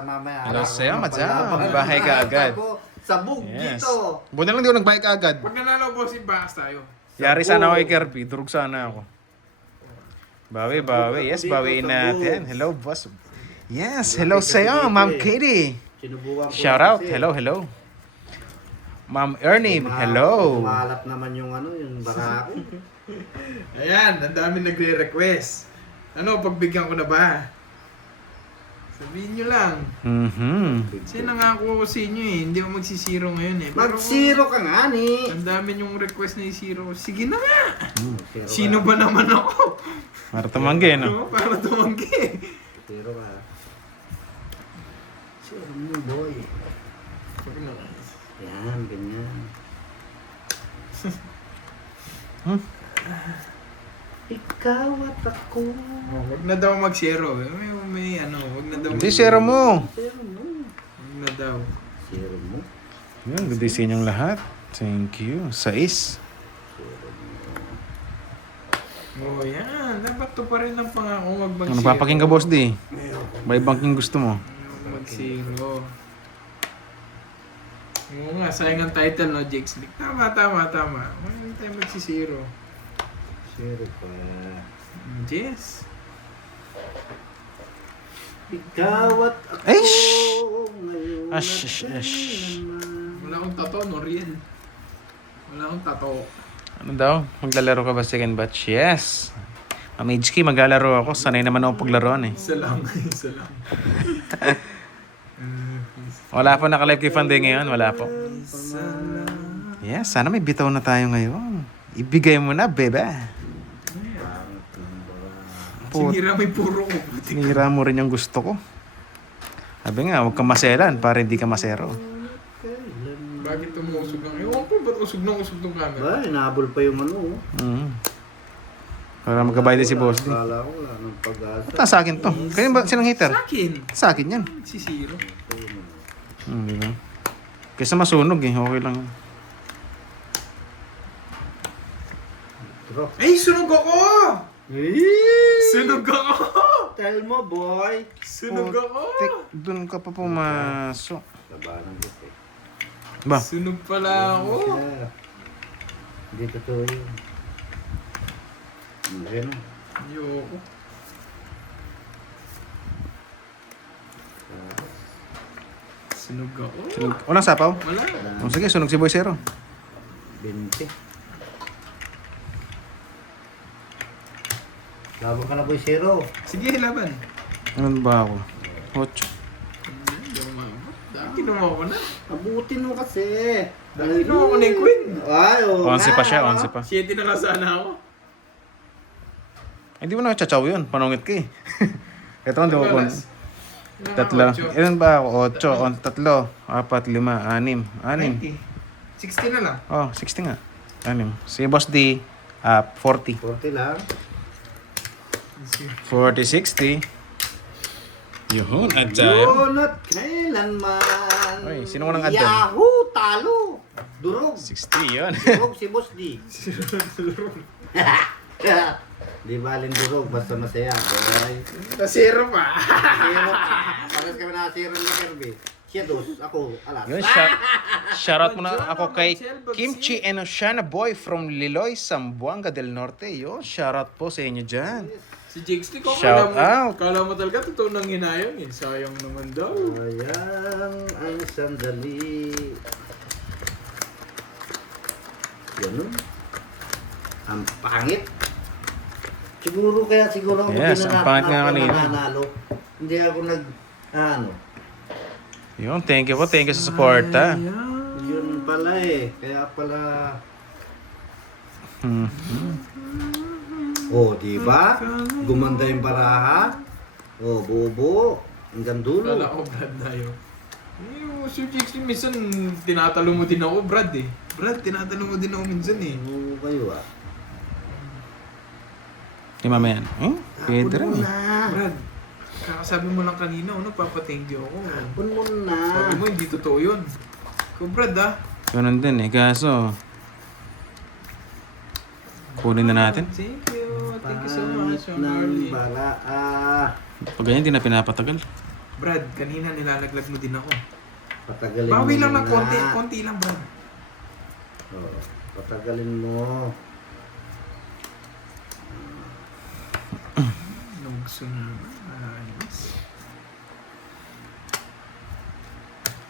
Mamaya. Hello sa'yo, madam. Bahay ka agad. Sabog Yes. dito. Buti lang di ako nagbahay ka agad. Pag nanalo boss, bakas tayo. Yari sana ako kay Kirby. Durog sana ako. Bawi. Yes, bawiin natin. Hello, boss. Yes, hello sa'yo, Ma'am Katie. Sinubukan ko Shout out. kasi. Hello. Ma'am Ernie, hello. Kumalat naman yung yung barako. Ayan, ang dami nagre-request. Ano, pagbigyan ko na ba? Sabihin nyo lang. Kasi nangako ko sa inyo eh. Hindi ako magsisiro ngayon eh. Pero Mag-zero ka nga ni. ang dami yung request na i-zero. Sige na nga! Zero Sino ka. ba naman ako? Para tumanggi, no? No? Para tumanggi. Zero ka. Zero mo, boy. Sabi na. Yan, ganyan. Ikaw at ako. Oh, wag na daw mag-zero. May wag na daw. Hindi, zero mo. Zero mo. Wag na daw. Zero mo. Yun, good day sa inyong lahat. Thank you. Sais. Oh, yan. Dapat to pa rin ang pangako wag mag-zero. Ano papaking ka, boss, di? May banking gusto mo. Mag-zero. Oo nga, sayang ang title, no, Jakes League. Tama. Wala na tayo magsisiro. Zero pa. Yes. Ikaw at ako. Aish! Ngayon Ash. Wala akong tato, no, real. Wala akong tato. Ano daw? Maglalaro ka ba second batch? Yes. Ma'am HK, maglalaro ako. Sanay naman ako paglaruan eh. Isa lang. Wala po naka-live kay Fanday ngayon. Wala po. Isa lang. Yes, sana may bitaw na tayo ngayon. Ibigay mo na, bebe. Sinira may puro ko. Tinira mo rin yung gusto ko. Sabi nga, huwag ka maselan para hindi ka masero. Bakit umusog lang? Ewan ko, ba't usog ng camera? Ba, inahabol pa yung Para magkabay din si boss. Di. Kala ko wala nang pag-asa. Ba't sa akin to? Kaya ba sinang hater? Sa akin. Sa akin yan. Sisiro. Diba? Kaysa masunog eh. Okay lang. Drop. Ay, sunog ako! Sunog ako! Tell mo, boy. Sunog ako! Tek, dun ka pa pumasok. Labanan ko eh. Ba? Sunog pala ako. Hindi totoo yun. Ayan o. Ayoko. Sunog ako. Sunog. Walang sapaw? Wala. O sige, sunog si Boy Zero. 20. Laban ka na, boy, zero. Sige, laban. Ano ba ako? 8. Hindi ako maabot. Ginawa ko na. Abutin mo kasi. Ginawa ko na yung queen. Ay, oo 11 pa siya, 11 pa. 7 na lang sana ako. Hindi mo na chachaw yun. Panungit ka eh. Ito hindi ko kung... Ilan Tatlo. ako, 8? Ilan ba ako? 8. Tatlo. 4, 5, 6. 6. 60 na lang. Oh, 60 nga. 6. Si Boss D, 40. 40 lang. 40, 60. Yun, at tayo. Yun at kailanman. Oy, sino ko nang add doon? Yahoo! Talo! Durog! 60 yun. Durog si Boss D. Di balin durog, basta masaya. Boy. Zero pa. Zero. Pares kami na zero ni Kirby. Siya dos, ako alas. Yun, shoutout muna ako kay Kimchi and Oceana Boy from Liloy, Zamboanga del Norte. Yun, shoutout po sa inyo dyan. Si Jigsty ko, Shout out. kala mo talaga totoo nang hinayang eh. Sayang naman daw. Sayang ang sandali. Ganun. Ang pangit. Siguro ako Yes, ang pangit nga kanina. nanalo. Hindi ako Yun, thank you po. Thank you sa support, ha. Yun pala eh. Kaya pala. Oh, di ba? Gumanda yung baraha. Oh, buo-buo. Hanggang dulo. Kala ko Brad na yun. Yung si Jigsty minsan tinatalo mo din ako Brad eh. Brad, tinatalo mo din ako minsan eh. Oo kayo ah. Di mamaya. Pwede rin eh. Brad, kakasabi mo lang kanina, papathank you ako. Pun mo na. Sabi mo, hindi totoo yun. Ikaw Brad Ganun din eh. Kaso, kunin na natin. Thank you so much. Pangit ng baraa. Pag ganyan, hindi na pinapatagal. Brad, kanina nilalaglag mo din ako. Patagalin Bawi mo lang ng muna. konti, konti lang, Brad. Oh, patagalin mo. Nugso na. Ayos.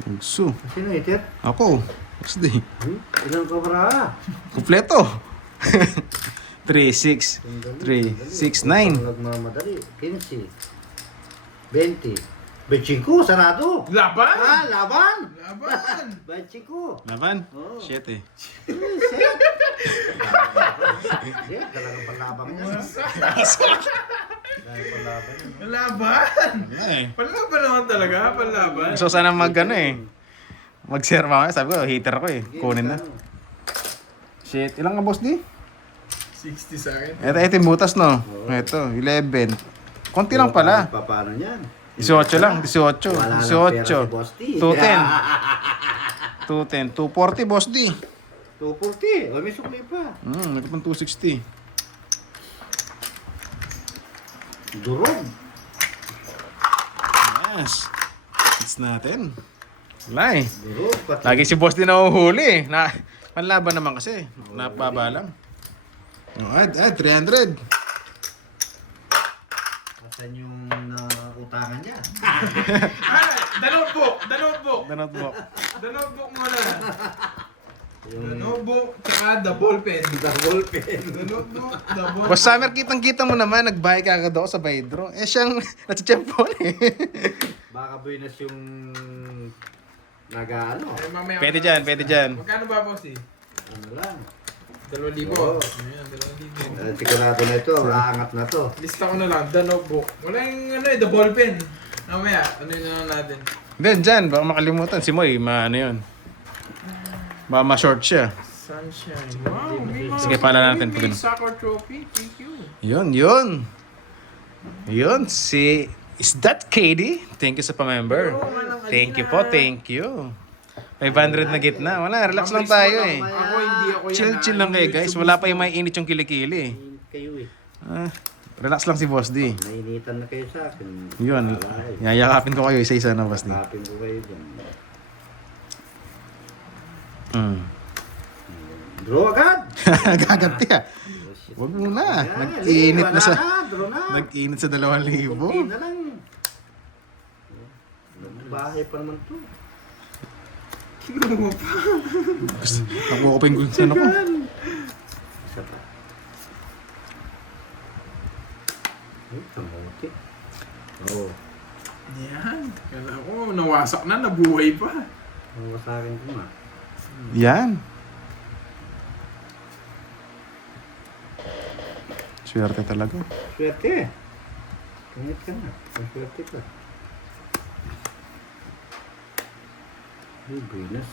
Ugso. Sino itit? Ako. Bossdi. Ilang ka bara? Kompleto. 3, 6, 3, 6, 9. Nagmamadali. 15. 20. 25, sarado. Laban! Ah, laban! Laban! 25. Laban? Oo. 7. Set. Set, talagang panlabang yan. Dahil panlaban yan. Laban! Ay. Panlaban naman talaga, panlaban. So sana mag-share mamaya. Sabi ko, hater ko eh. Kunin na. Shit, ilang ka boss di? 60 sa akin. Ito yung butas no. Ito, 11. Konti lang pala. Paano yan? 18 lang, 18. Wala lang pera si 18. Boss T. 210. 210. 240 boss di. 240. O, may sukli pa. Ito pang 260. Durog. Yes. Hits natin. Wala eh. Durog. Pati. Lagi si boss din nahuhuli. Panlaban naman kasi. Napaba lang. Add 300. Asan yung utangan niya? Dalawang book! Danot mo. Dalawang book muna. Notebook, tsaka the ballpen. The ballpen. The notebook, the ballpen. Boss Summer, kitang-kita mo naman, nagbayad ka agad ako sa Baydro. Eh siyang natsi-champon eh. Baka buinas yung nag-ano. Eh, mamaya- Pwede dyan. Magkano ba, boss eh? Ano lang. 2,000. Oo. Ayan, 2,000. Sigurado na ito. Aangat na to. Lista ko na lang, the notebook. Wala yung the ballpen. Mamaya, ano yun na lang natin. Then dyan, baka makalimutan. Si Moy, ano yun. Baka ma-short siya. Sunshine. Wow, may mga... Sige, pala natin. May soccer trophy. Thank you. Yun. Si... Is that Katie? Thank you sa pa-member. Thank you po, thank you. 500 na gitna. Wala, relax lang tayo eh. Ako, hindi ako yan. Chill lang kayo guys. Wala pa yung may init yung kilikili. Kayo eh. Relax lang si Boss D. Nainitan na kayo sa akin. Yun. Yayakapin ko kayo isa-isa na Boss D. Kapin ko kayo dyan. Draw agad! Gaganti ah. Huwag muna. Nag-init na sa... Draw na! Nag-init sa 2,000. Kunti na lang. Bahay pa naman to. Kinuha pa. Naku-open ko sa ako. Isa pa. Ay, kamote. Oo. Yan. Kala ko, nawasak na, nabuhay pa. Ang sa akin ko nga. Yan. Swerte talaga. Swerte. Kangit ka na. Swerte ka. Ay, Venus.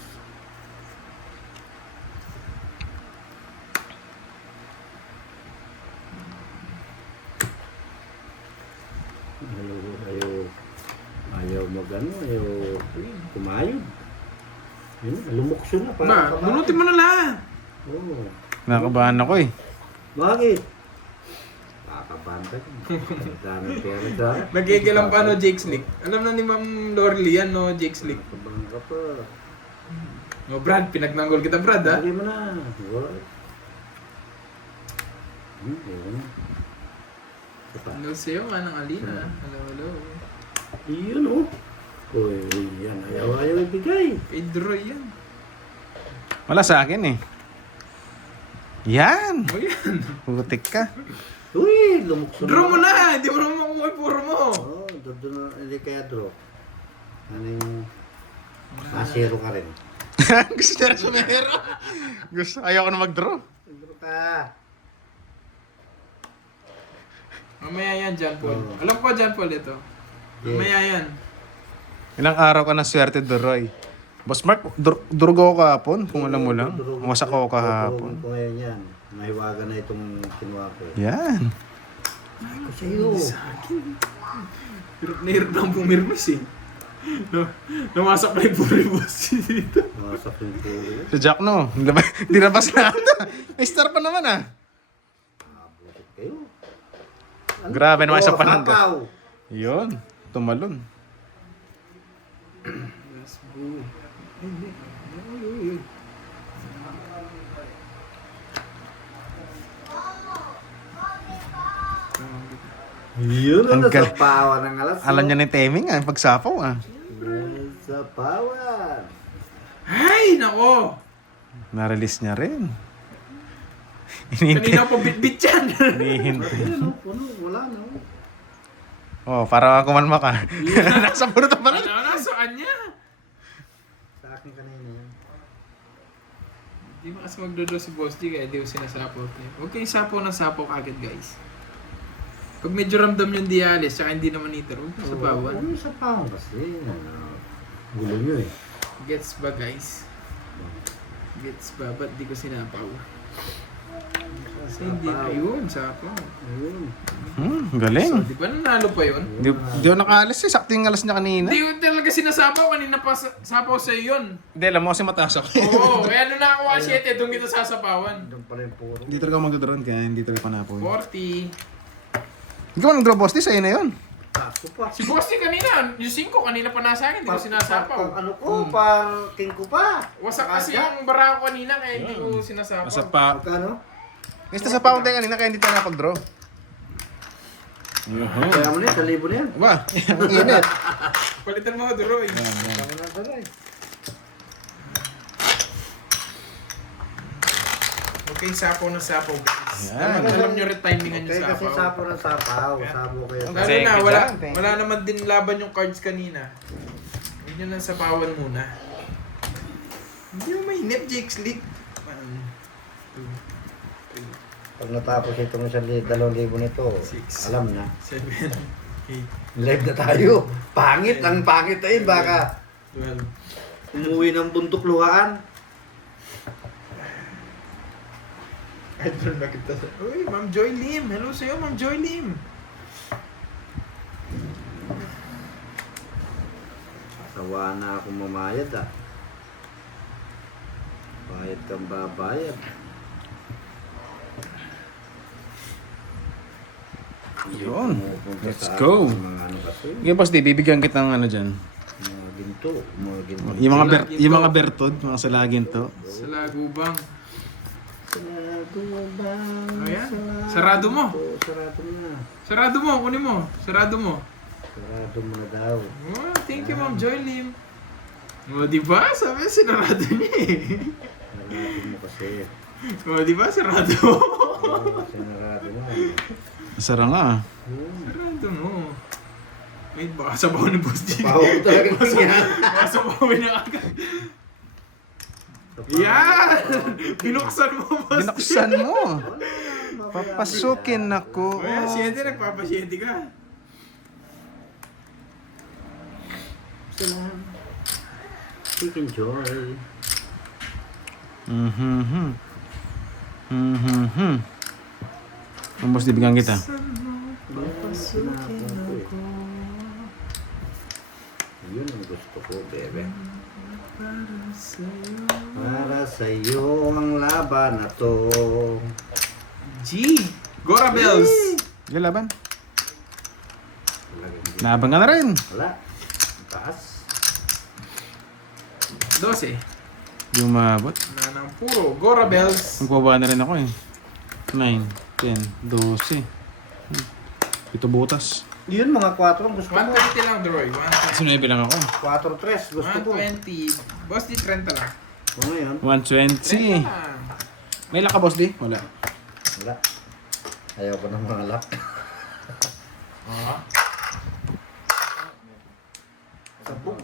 Ayaw mag-ano, ayaw kumayod. Yun, lumukso na. Ba, bunutin mo na lahat. Oo. Nakabahan ako eh. Bakit? Kakabanta ka. Daming pera ka. Nagigilang pa no, Jake Slick. Alam na ni Ma'am Lorly yan, no, Jake Slick. Kakabang ka pa. No, Brad, pinagnanggol kita, Brad, ha? Hindi mo na. What? Yun. Hello sa'yo, manang Alina. Hello. Yun oh. Uy, yan. Ayaw ibigay. Pedro yan. Wala sa akin eh. Yan! O yan. Putik ka. Uy, lumukso Draw mo na! Hindi mo naman makuha yung puro mo. Oo, doon na. Hindi kaya draw. Ano yung... Zero ka rin. Gusto niya rin sumero. Ayoko na mag-draw. Draw ka. Mamaya yan, John Paul. Oo. Alam ko ba, John Paul, ito? Mamaya yan. Ilang araw ka na swerte, Doroy. Boss Mark, durugo ako kahapon, kung alam mo lang. Wasak ako kahapon. Ko ngayon yan. Mahiwaga na itong kinuha ko. Yan. Ako sa'yo. Hirap lang pumirmis eh. No, namasak na yung puri boss dito. Masak yung pulo. Si Jack no, dinabas na ata. May star pa naman ah. Abutit kayo. Grabe naman sa panangga. Sapaw. Yun, tumalon. Boo. Hindi. Uy, uy, uy. Yun Ang ang gal- nasapawan ng alas. Alam niya ni Teming ah, pagsapaw ah. Nasapawan. Ay, nako! Na-release niya rin. Kanina pa bit-bit yan. Hinihintay. Ayun, puno. Wala na. Oh, para kumalma ka. Nasa puno pa rin. Ano, saan niya? Sa akin kanina yan. Di ba kasi magdodo si Boss D kaya di ko sinasapaw niya. Huwag kayong sapaw ng sapaw agad guys. Pag medyo ramdam yung dialis, tsaka hindi naman iter, huwag kang sapawan. Ano sa pang kasi? Gulo nyo eh. Gets ba guys? Gets ba? Ba't di ko sinapaw? Kasi hindi, ayun, sapaw. Ayun. So, Galing. di ba nanalo pa yun? Di ako nakaalis eh. Sakto yung alas niya kanina. Hindi ko talaga sinasapaw, kanina pa sapaw sa'yo yun. Hindi, alam mo kasi mataas ako. Oo, kaya nung nakakuha 7, doon kita sasapawan. Doon pala yung puro. Hindi talaga magdodron kaya hindi talaga panapoy. 40. Ikaw nag-draw boss di sa'yo na yun. Ako pa. Si Boss D kanina, yung 5 kanina pa nasa akin, hindi ko sinasapaw. Ano ko, parking ko pa. Wasak kasi yung bara ko kanina kaya hindi ko sinasapaw. Sa pa. Magkano? Gusto sa paunti kanina kaya hindi tayo napag-draw. Kaya mo na yan, 1,000 na yan. Ba? Ang init. Palitan mo Duroy. Kami na pala eh. Okay, sapaw na sapaw guys. Yan. Alam nyo rin timingan yung Okay, kasi sapaw. sapo ng sapaw. Sapo kayo. Lalo Thank na, you, wala, John. Thank wala naman din laban yung cards kanina. Huwag nyo nang sapawan muna. Hindi mo mainip, Jake Slick. 1, 2, 3, Pag natapos itong 2,000 nito, Six. alam na. 7, 8, Live na tayo. Pangit, ang pangit tayo. Baka 12. umuwi ng bundok luhaan. Idol na kita sa... Uy, Ma'am Joy Lim. Hello sa'yo, Ma'am Joy Lim. Sawa na akong mamayad ah. Bayad kang babayad. Yun. Pumupunta Let's sa go. akin Mga ano kasi. Okay boss di, bibigyan kita ng ano dyan. Mga ginto. Mga ginto. Yung mga bertod, mga salagin to. Sa Lagubang. Sarado bang? Ayan. Sarado mo. Sarado na. Sarado mo, kunin mo. Sarado mo. Sarado mo na daw. Oh, thank you, Ma'am Joy Lim. O, di ba? Sabi, sinarado niya eh. Sarado mo kasi. O, di ba? Sarado. Sarado mo. Masara nga ah. Sarado mo. Ay, baka sabaw ni Boss G. Pahaw ko talaga tingnan. Baka sabaw na agad. Yan! Binuksan mo, Boss G. Binuksan mo. Papasukin ako. O, yan, siyete, nagpapasyete ka. Sila. Chicken Joy. Mhm. Mhm. Ang boss, dibigyan kita. Papasukin ako. Yun ang gusto ko, bebe. Para sa'yo. Para sa'yo ang laban na to. G! Gora Bells! Yung laban. Talagang Laban ka na rin. wala. Taas. 12. Yung maabot. Na ng puro. Gora Bells. Magbaba na rin ako eh. 9, 10, 12. Ito butas. Yun, mga 4 ang gusto ko. 120 lang, Droy. 120. Kasi 9 lang ako. 4-3 gusto ko. 120. Boss, di 30 lang. O ngayon, 120. 30 lang. May laka boss di? Wala. wala. Ayaw ko ng mga lock. Ah. Sabog.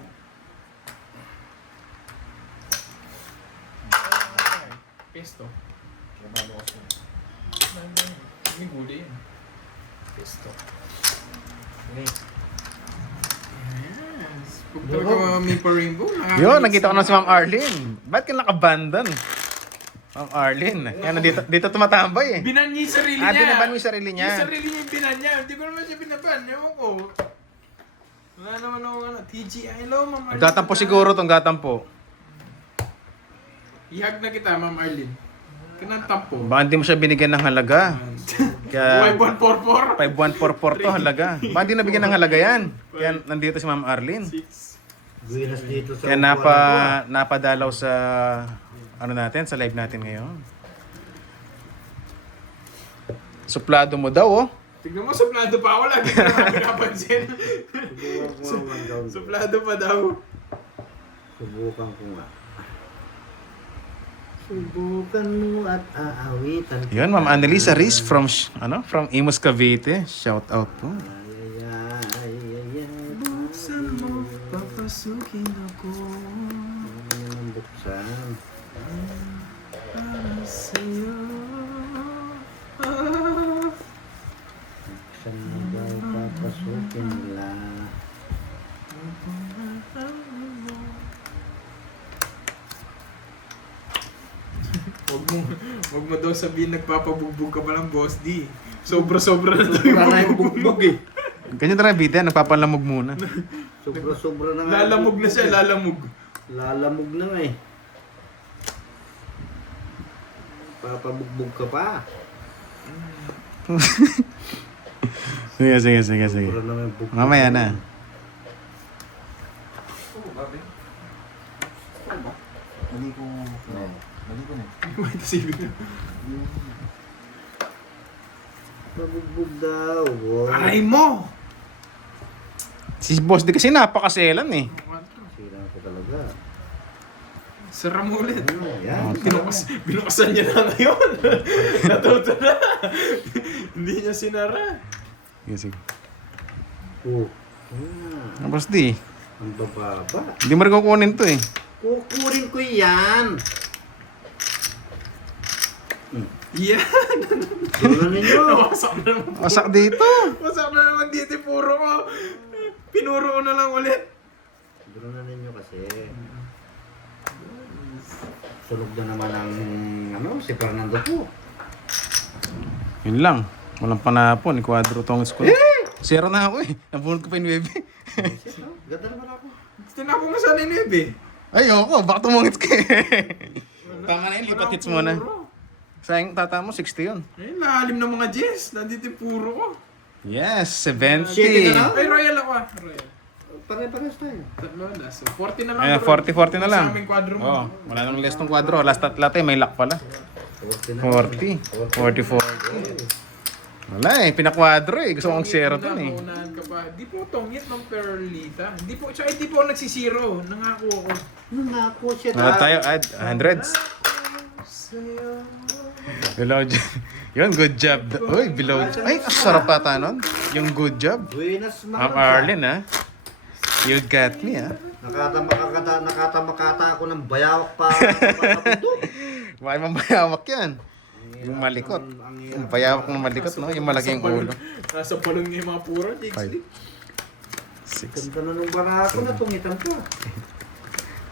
Pesto. May gulay yun. Pesto. Yes. Pag talaga may pa-rainbow, Yo, nakita ko na si Ma'am Arlene. Ba't ka nakabandon? Ma'am Arlene. Yan, dito tumatambay eh. Binan niya yung sarili Ah, niya. binaban mo yung sarili niya. Yung sarili niya yung binan niya. Hindi ko naman siya binaban. Ewan ko. Wala naman ako ano. TGI. Hello, Ma'am Arlene. Gatampo siguro tong gatampo. Ihag na kita, Ma'am Arlene. Kanang tampo. Baka hindi mo siya binigyan ng halaga. Kaya 5144. 5144 to halaga. Baka hindi nabigyan ng halaga yan. Kaya nandito si Ma'am Arlene. 6, Buenas dito sa Kaya upuan ko. napadalaw sa ano natin, sa live natin ngayon. Suplado mo daw, oh. Tignan mo, suplado pa ako. Lagi ko na pinapansin. Subukan ko naman daw. Suplado pa daw. Subukan ko nga. Subukan mo at aawitan kita. Yun, Ma'am Annalisa Riz from Imus Cavite. Shout out po. Ay, ay, ay, ay. Buksan mo, papasukin ako. Ano naman buksan? Para sa'yo. Buksan mo daw papasukin nila. Wag mo daw sabihin nagpapabugbog ka pa lang, Boss D. Sobra-sobra na tayo. Wala na yung bugbog eh. Ganyan talaga, Bite. Nagpapalamog muna. Sobra-sobra na nga. Lalamog na siya, lalamog. Lalamog na nga eh. Papabugbog ka pa. Sige. Sobra na yung bugbog. Mamaya na. Wait, sige. Pabugbog daw. Wow. Aray mo! Si Boss D kasi napakaselan eh. Sira ko talaga. Sara mo ulit. Ano, yan. Binukasan niya na ngayon. Natuto na. Hindi niya sinara. Sige. Oh. Ah, Boss D, Ang bababa. hindi mo rin kukunin to eh. Kukurin ko yan. Yan! Tulan ninyo. Wasak na naman. Wasak dito. Wasak na naman dito. Puro ko. Pinuro ko na lang ulit. Tulan ninyo kasi. Sunog na naman ang si Fernando po. Yun lang. Walang panapon. Quadro tong school. Zero na ako eh. Napunod ko pa yung webe. Ganda naman ako. Tinapon mo sana yung nebe. Ayoko. Baka tumungit ka eh. Tama na yun. Lipat hits mo na. Puro. Sayang tata mo, 60 yun. Eh, lalim ng mga Jess. Nandito yung puro ko. Yes, Shitty 70. ka na? Ay, Royal ako ah. Royal. Pare-pares tayo. Tatlo na. So, 40 na lang. Ayan, bro. 40 na lang. Sa aming kwadro mo. Oh, wala nang less ng kwadro. Last at latte, may lock pala. 40. 40. Wala eh, pinakwadro eh. Gusto kong zero dun eh. Naunahan ka pa. Di po tongit ng Perlita. Di po, tsaka di po nagsisiro. Nangako ako. Nangako siya Wala tayo, add hundreds. Sa'yo. Below job. Yun, good job. Uy, below job. Ay, ang sarap ata nun. Yung good job. Buenas Ma'am mga Arlene ha. You got me ha. Nakatamakata ako ng bayawak pa. Kapatid. Bakit mamayawak yan? Yung malikot. Yung bayawak ng malikot, no? Yung malaking ulo. Nasa palong niya yung mga puro. Jigs. 6. Ganda na nung baraha ko, natungitan ka.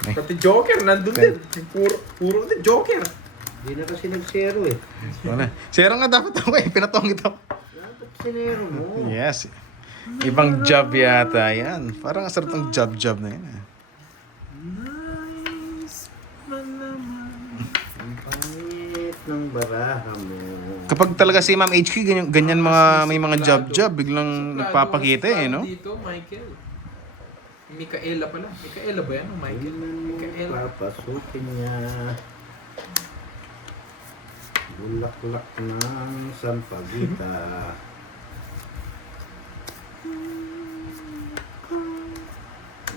Pati Joker, nandun din. Yung puro din, Joker. Hindi na kasi nag-zero eh. Wala. Zero nga dapat ako eh. Pinatongit ako. Dapat sinero mo. Yes. Ibang job yata yan. Parang asar tong job na yan. Nice malaman. Ang pangit ng baraha mo. Kapag talaga si Ma'am HQ, ganyan mga, may mga job, biglang nagpapakita eh, no? Dito, Michael. Micaela pala. Micaela ba yan? O Michael? Micaela. Papasukin niya. Bulaklak ng sampagita.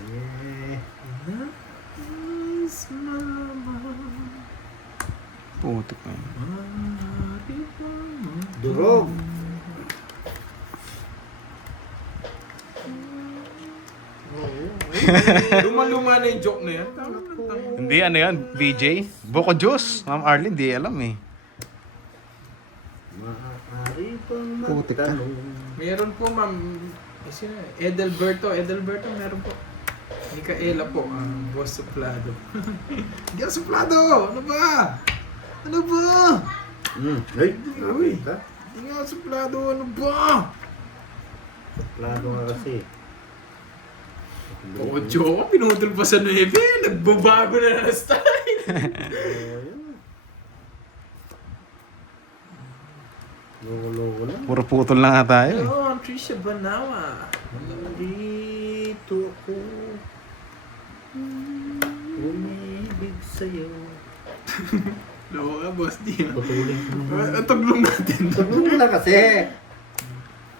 Yeah. Nice malaman. Putik na yun. Durog. Luma-luma na yung joke na yan. Hindi, ano yan? VJ? Boko Juice. Ma'am Arlene, di alam eh. Maaari pang Putik ka. magtanong. Meron po, ma'am. Sino? Edelberto. Edelberto, meron po. Micaela po, ang boss suplado. Hindi ako suplado! Ano ba? Ano ba? Ay, grabe ka. Hindi ako suplado. Ano ba? Plano nga kasi. Oo, joke. Pinutol pa sa 9. Nagbabago na ng style. Loko-loko lang. Puro putol na nga tayo eh. Oh, Trisha Banawa. Nandito ako. Umibig sa'yo. Loko ka, boss D. Putulin ko naman. Tuglong natin. Tuglong mo na kasi.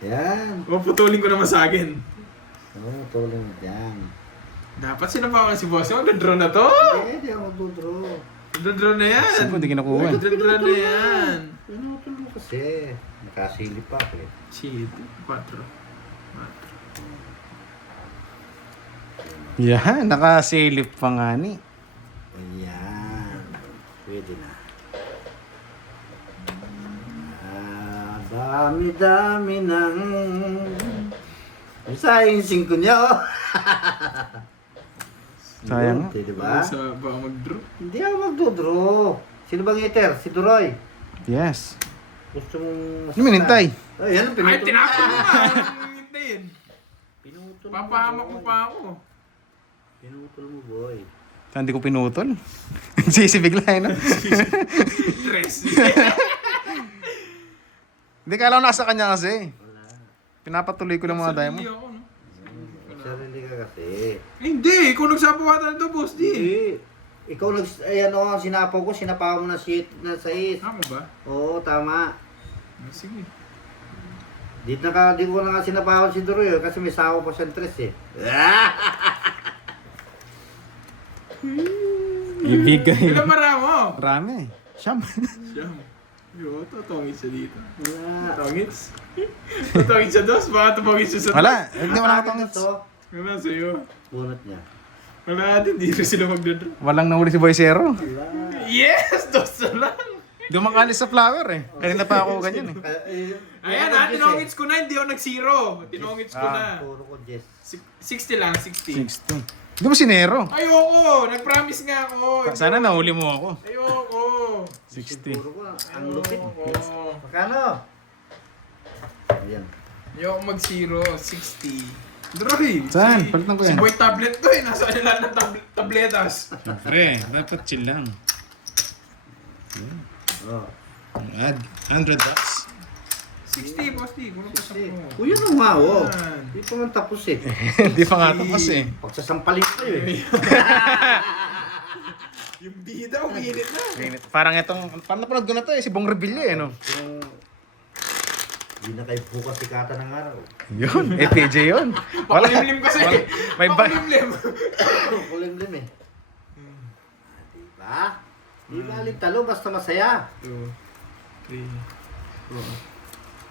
Yan. O, putulin ko naman sa akin. Oo, putulin mo yan. Dapat sinapawan si boss. Magdadraw na to. Hindi ako magdodraw. Magdadraw na yan. Saan ko hindi kinukuha? Magdadraw na yan. Pinutol mo kasi. Nakasilip pa ako eh. Shit. 4. Yan, nakasilip pa nga ni. Ayan. Pwede na. Dami-dami ng sayang ko niyo. Sayang nga. Diba? Sa ba mag-draw? Hindi ako magdodraw. Sino bang eater? Si Duroy. Yes. Gusto mong... Ano minintay? Ay, yan. Ay, tinapon mo nga. Anong hintayin? Pinutol mo. Papahamak mo boy. pa ako. Pinutol mo, boy. Saan di ko pinutol? Sisi bigla eh, no? Stress. Hindi kala ko nasa kanya kasi. Wala. Pinapatuloy ko lang mga tayo mo. Sarili ako, no? Sarili ka kasi. Eh, hindi, ikaw nagsapuhatan ito, boss D. Hindi. Ikaw ayan o, sinapaw ko, sinapaw mo na shit na sa is. Ako ba? Oo, tama. Ah, sige. Di ko na nga sinapawan si Duroy kasi may sawa pa siyang tres eh. Ibigay. Ilang mara mo? Rami. Siyam. Siyam. Yo, totongit siya dito. Wala. Totongits? Totongit siya dos? Baka tumongit siya sa Wala. Hindi wala akong tongits. Wala sa'yo. Bunot niya. Wala din, di rin sila magdadra. Walang nahuli si Boycero. Wala. Yes! Dos na lang! Dumakalis sa flower eh. Kanina pa ako ganyan eh. Ayan ha, tinongits ko na, hindi ako nag-zero. Tinongits ko na. Puro ko Jess. 60 lang, 60. 60. Hindi mo sinero. Ayoko! Nag-promise nga ako. Sana nahuli mo ako. Ayoko! 60. Puro ko. Ang lupit. Ayoko. Magkano? Ayan. Ayoko mag-zero, 60. Droy! Saan? Palitan ko Si yan. Boy tablet ko eh, nasa kanila ng tabletas. Siyempre, dapat chill lang. Oh. Add 100 bucks. 60, boss D. Kulang pa sa Kasi, mo. uy, ano nga, oh. Yan. Hindi pa man tapos eh. Hindi pa nga tapos eh. Pagsasampalin ko eh. Yung bida, uminit na. Parang itong, parang napanood ko na to eh, si Bong Revilla eh, no? Yung... Hindi na kayo bukas sikata ng araw. Yun, PJ yun. Pakulimlim kasi. May ba- Pakulimlim. Kulimlim eh. Diba? Di ba talo basta masaya. 2, 3, 4,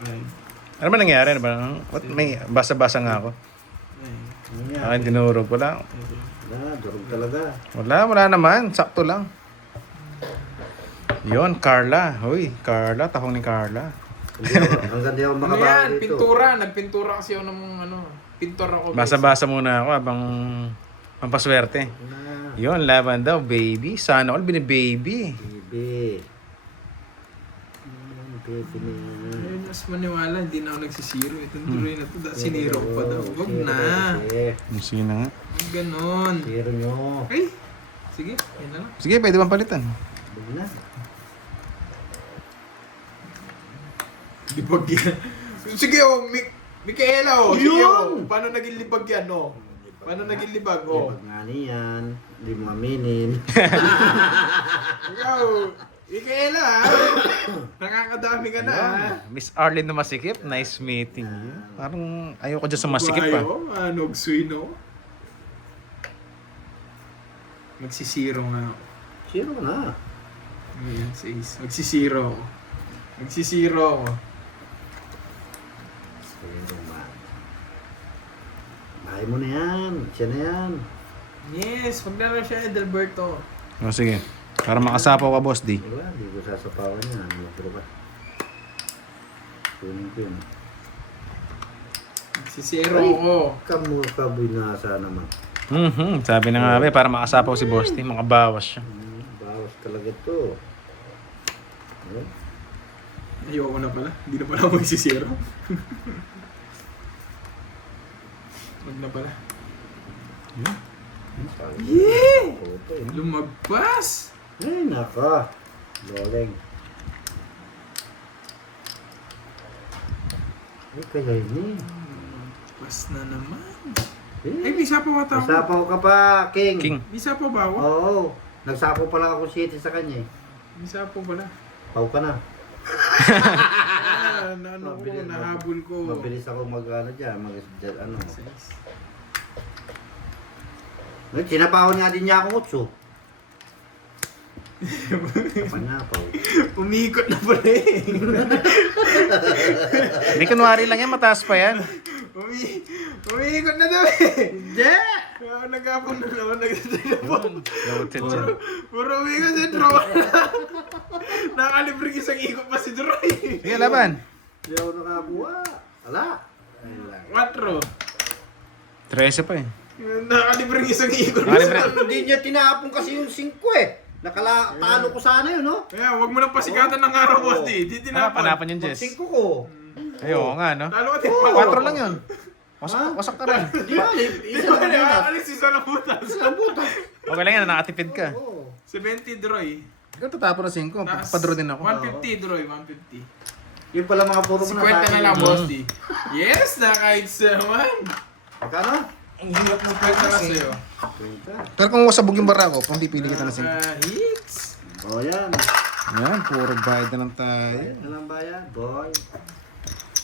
5, Ano ba nangyari? Ano ba? What? May basa-basa nga ako. 9. Ano nga? Akin dinurog ko lang. Wala, durog talaga. Wala naman. Sakto lang. Yon, Carla. Hoy, Carla. Tahong ni Carla. Hanggang di ako Ano makabawi yan? dito. Pintura. Nagpintura kasi ako ng ano. Pintor ako. Basa-basa muna ako habang pampaswerte. Na, Yon, laban daw, baby. Sana all bini-baby. baby. Baby na yan. Ayun, mas maniwala. Hindi na ako nagsisiro. Itong tuloy na to. Siniro ko pa daw. Huwag na. Yung sina nga. Huwag ganon. Zero nyo. Ay! Sige, yan na lang. Sige, pwede bang palitan? Huwag na. Libag yan. Sige, oh, Micaela, oh. Sige, oh. Paano naging libag yan, oh? Paano naging libag, oh? Pag nga niyan, hindi mo aminin. Ikaw, Micaela, ha? Nakakadami ka na, ha? Miss Arlene na masikip, nice meeting you. Parang ayoko dyan sa masikip pa. Bayo, nogsuy, no? Magsisiro nga ako. Zero na. Ayan, 6. Magsisiro ako. Magsisiro ako. Zero man. Bahay mo na yan. Siya na yan. Yes, maglaro siya, Edelberto. O sige, para makasapaw ka, Boss D. Diba? Hindi ko sasapawan yan. Magpuro ka. Kunin ko yun. Magsisiro Ay! ako. Kaboy na sana naman. Sabi na nga ba, para makasapaw si Boss D, makabawas siya. Bawas talaga to. Eh? Ayoko na pala. Hindi na pala ako magsisiro. Wag na pala. Yeah! Lumagpas! Ay, naka. Loleng. Ay, kaya yun eh. Lumagpas na naman. Eh, may sapaw ata ako. Nagsapaw ka pa, King. King. May sapaw ba ako? Oo. Nagsapaw pa lang ako 7 sa kanya eh. May sapaw pala. Pau ka na. Ano ko, Mabilis- nahabol ko. Mabilis ako ano dyan, ano. Sinapawan nga din niya akong 8. Panapaw. Umikot na pala eh. Hindi, kunwari lang yan, mataas pa yan. Umiikot na daw eh. Hindi! Nagkapon na naman, nagtatrapo. Noted dyan. Puro umiikot si Droy. Nakalibre isang ikot pa si Droy. Sige, laban. Hindi ako nakakuha. Ala. Ayun lang. 4. 13 pa eh. Nakalibre isang ikot. Nakalibre. Hindi niya tinapon kasi yung 5 eh. Talo ko sana yun, no? Kaya wag mo nang pasikatan ng araw, boss. Di tinapon. Panapan yung Jess. 5 ko. Ay, oo nga, no? Talo ka din. 4 lang yun. Wasak ka rin. Di ba? Isa lang yun. Alis isa na butas. Ang buta. Okay lang yan, nakatipid ka. Oo. 70 Droy. Ikaw tatapon na 5, padraw din ako. 150 Droy, 150. Yung pala mga puro mo 50 na lang, boss. Di. Yes, naka-hits naman. Magkano? Ang hirap ng kwenta na sa'yo. 20. Pero kung wasabog yung bara ko, kung di pili kita na 5. Hits. Oh, yan. Yan, puro bayad na lang tayo. Ayan na lang bayan, boy.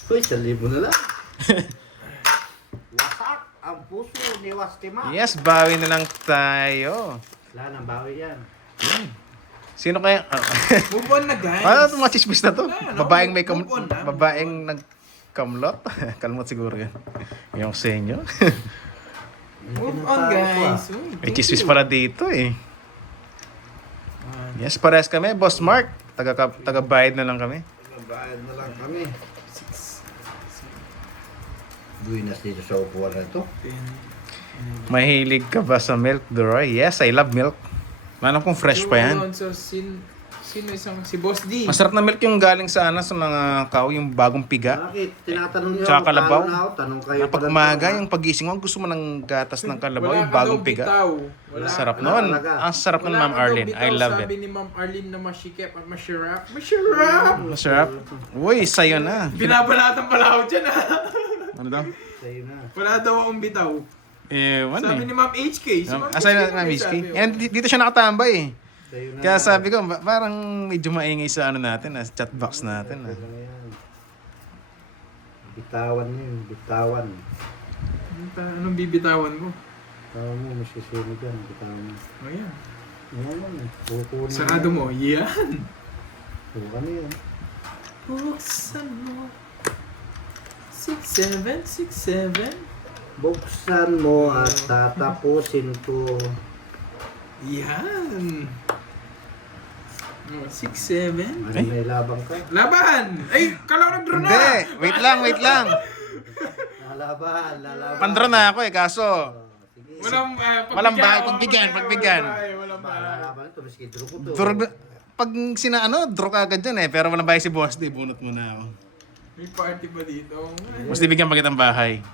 Uy, 1,000 na lang. Wasak ang puso ni Wastima. Yes, bawi na lang tayo. Wala nang bawi yan. Sino kaya? Move on na, guys. Ano itong mga chismis na to? Wala, no? Babaeng may Move on na. babaeng nagkamlot? Kalmot siguro yan. Yung sa inyo. Move on, guys. Uy, May thank chismis you. para dito eh. Yes, parehas kami. Boss Mark, taga-bayad na lang kami. Bayad na lang kami. Buinas dito sa upuan na ito. Mahilig ka ba sa milk, Doroy? Yes, I love milk. Manong kung fresh pa yan. So, sino isang, si Boss D. Masarap na milk yung galing sa mga cow, yung bagong piga. Bakit? Tinatanong niyo Tsaka kung kalabaw. paano na ako. Tanong kayo Kapag umaga, yung pagising mo, gusto mo ng gatas ng kalabaw, yung bagong piga. Wala. Sarap wala nun. talaga. Ang sarap nun, Wala Ma'am ka daw Arlene. bitaw, I love sabi it. ni Ma'am Arlene na masikip at masyarap. Masyarap! Masarap. Uy, sa'yo na. Binabalatan pala ako dyan ha. Ano daw? Sa'yo na. Wala daw akong bitaw. Ewan Sabi eh. ni Ma'am HK. Si Ma'am Asay na, HK Ma'am sabi, Iski. oh. And dito siya nakatambay eh. Sa'yo na. Kaya sabi ko, parang medyo maingay sa ano natin, sa chat box natin. Sa'yo lang yan. Bitawan yun. Bitawan. Anong bibitawan mo? Bitawan mo. Masisino dyan. Bitawan mo. O yan. Yan. Kukunin Sarado mo. Yan. Ano yan? Buksan mo. 6767. Buksan mo at tatapusin ko. Yan. Oh, 6-7. Ano Ay. may labang ka? Laban! Ay, kala ko nag-draw na! Hindi, wait lang. Lalaban, lalaban. Pandro na ako eh, kaso. Sige. Walang bahay, pagbigyan. Walang bahay. Lalaban ito, miski draw ko to. Pag draw ka agad dyan eh, pero walang bahay si Boss, di bunot mo na ako. May party ba dito? Mas bigyan pa kitang bahay.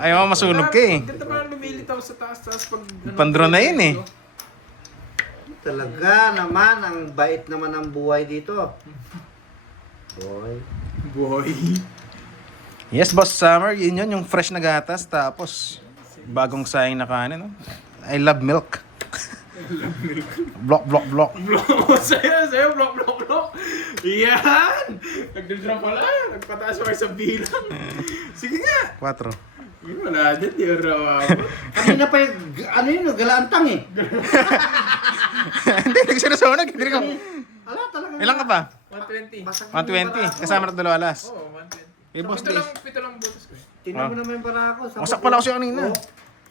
Ayaw mo masunog ka eh. Ganda pa lang lumilit ako sa taas pag... Pandro na yun eh. Talaga naman, ang bait naman ng buhay dito. Boy. Boy. Yes, Boss Summer, yun yung fresh na gatas, tapos bagong sayang na kanin. No? I love milk. Block. Block. Sa'yo, block. Yan! Nagdodrop pala. Nagpataas ako sa bilang. Sige nga. 4. Wala din, di raw ako. Kanina pa yung, ano yun, galaantang eh. Hindi, nagsinusunog. Hindi ko. Ala, talaga. Ilan ka ba? 120. Basag 120. Kasama ng 2 alas. Oo, 120. Eh, boss, Pito lang butas ko eh. Tingnan mo naman yung para ako. Wasak pala ako siya kanina. Oh,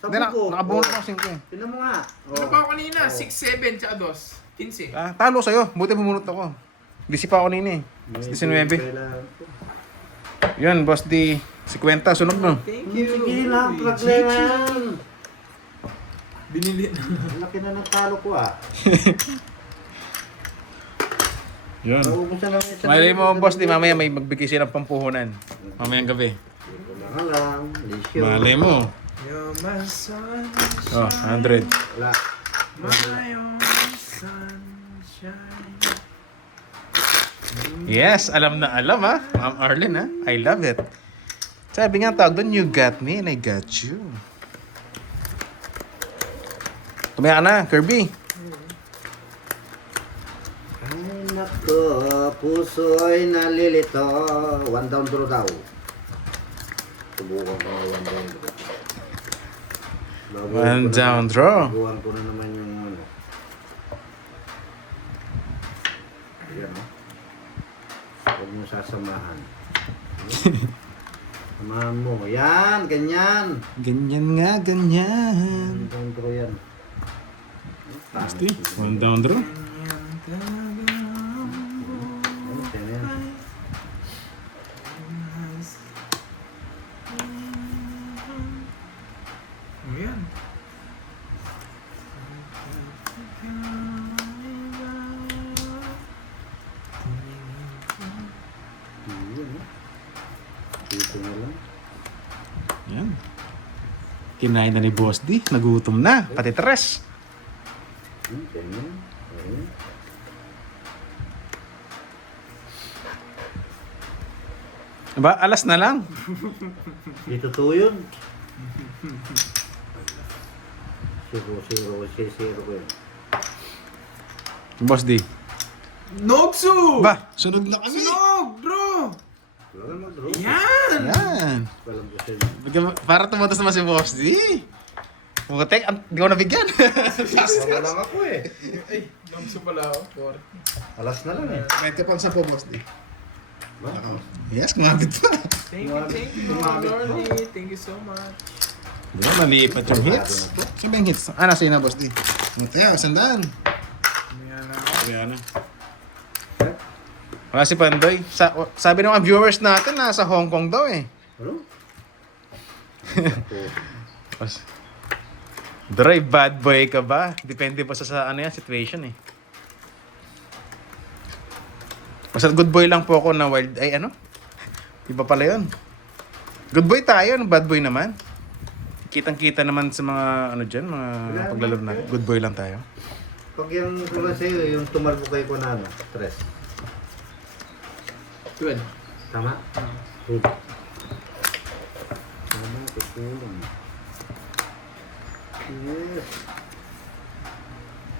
Hindi, nakabunot ako 5 eh. Tingnan mo nga. Ano pa ako kanina? 6-7 tsaka 2. 15. Talo sa'yo. Buti bumunot ako. Busy pa ako kanina eh. 19. Yun, Boss D. 50, sunog no. Thank you. Sige lang, problema. Binili na. Ang laki na ng talo ko ah. Yun. Naubos na lang yung isang- Malay mo, Boss D, mamaya may magbigay sila ng pampuhunan. Mamayang gabi. Wala lang, lisyo. Malay mo. You're my sunshine. Oh, 100. Wala. My only sunshine. Yes, alam na alam ha. Ma'am Arlene ha. I love it. Sabi nga tawag doon, you got me and I got you. Tumaya ka na, Kirby. Ay, nako, puso'y nalilito. One down draw daw. Subukan ko na one down draw. One down draw. Baguhan ko na naman yung ano. Ayan o. Huwag mo sasamahan. Samahan mo. Yan, ganyan. Ganyan nga, ganyan. One down draw yan. Basti, one down draw. Ayan. Dito na lang. Yan. Kinain na ni Boss D. Nagutom na. Pati tres. Ganyan. Ayun. Diba? Alas na lang. Dito to yun. Zero ko yun. Boss D. Noksu! Ba, sunog na kami. Sunog, bro! Wala na bro. Yan! Yan. Walang gusto. Para tumutos naman si Boss D. Mutek, di ko nabigyan. Wala lang ako eh. Ay, Noksu pala ako. Alas na lang eh. Kahit ka pang 10, Boss D. Ba? Yes, kumabit pa. Thank you, Lordy. Thank you so much. Yan, malipat yung hits. Saan ba yung hits? Ah, nasa na, Boss D. Mutaya, sandaan. Ayan na ako. Ayan na. Wala si Pandoy. Sabi ng mga viewers natin, nasa Hong Kong daw eh. Ano? Dry bad boy ka ba? Depende pa sa ano yan, situation eh. Basta good boy lang po ako na wild. Ay ano? Iba pala yun. Good boy tayo, bad boy naman. Kitang-kita naman sa mga ano dyan, mga paglalaro na. Good boy lang tayo. Pag yung kung sa'yo, yung tumalbo kayo ko na ano, stress. 12. Tama? Good. Tama, tutulong. Yes.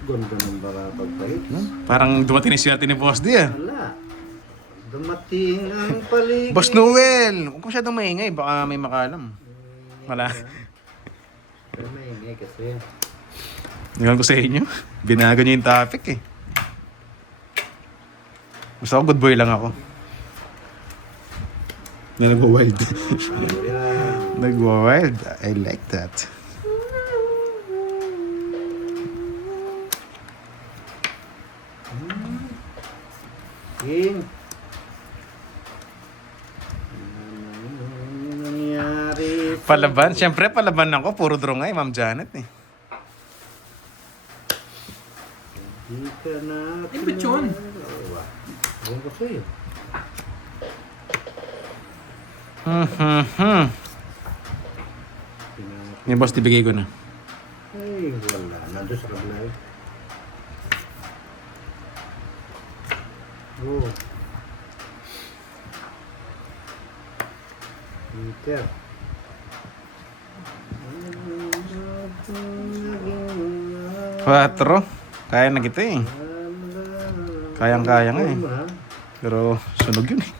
Ganda ng baratag pa rin. Parang dumating ni swerte ni Boss D ah. Wala. Dumating ang paligid. Boss Noel! Huwag ko masyadong maingay, baka may makalam. Wala. Pero maingay kasi. Ngayon ko sa inyo, binago niyo yung topic eh. Gusto ko good boy lang ako. Na nagwa-wild. Ayan. Nagwa-wild. I like that. King. Ano nangyari? Palaban? Siyempre, palaban ako. Puro draw nga eh, Ma'am Janet eh. Di ka na... Ano ba yun? Ewan ko sa'yo. Ni Boss, ibigay ko na. Ay, wala. Nandun sa kabila eh. Oh. Peter. 4. Kaya na kita eh. Kayang-kaya nga eh. Pero sunog yun eh.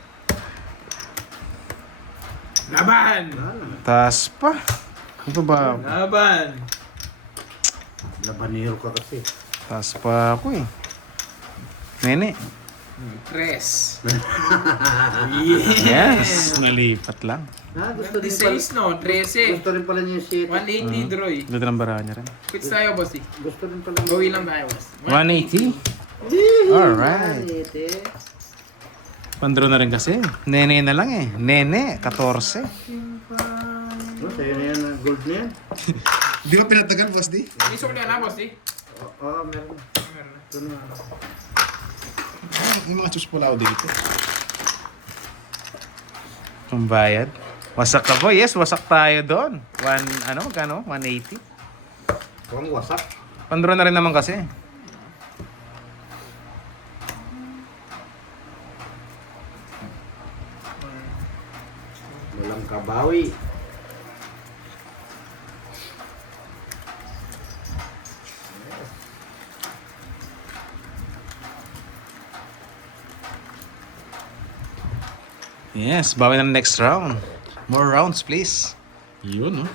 Laban! Taas pa. Ano ba? Laban! Labanero ka kasi. Taas pa ako eh. Nene. Tres. Yes. Nalipat lang. Gusto rin pala, 26 no? 13. gusto rin pala niya yung city. 180 Droy. Ganda ng barahan niya rin. Quits tayo, boss. Gusto rin pala niya. Bawi lang tayo, boss. 180. Alright. 180. Pandro na rin kasi. Nene na lang eh. Nene, 14. No, sa'yo na yan, gold na yan. Di ba pinatagal, Boss D? May sukli na, boss. Oo, meron. Ito na. Yung mga chuspulaw dito. Kung bayad. Wasak ka po. Yes, wasak tayo doon. Magkano? 180. Huwag wasak. Pandro na rin naman kasi. Walang kabawi. Yes, bawi na next round. More rounds, please. Yun, no?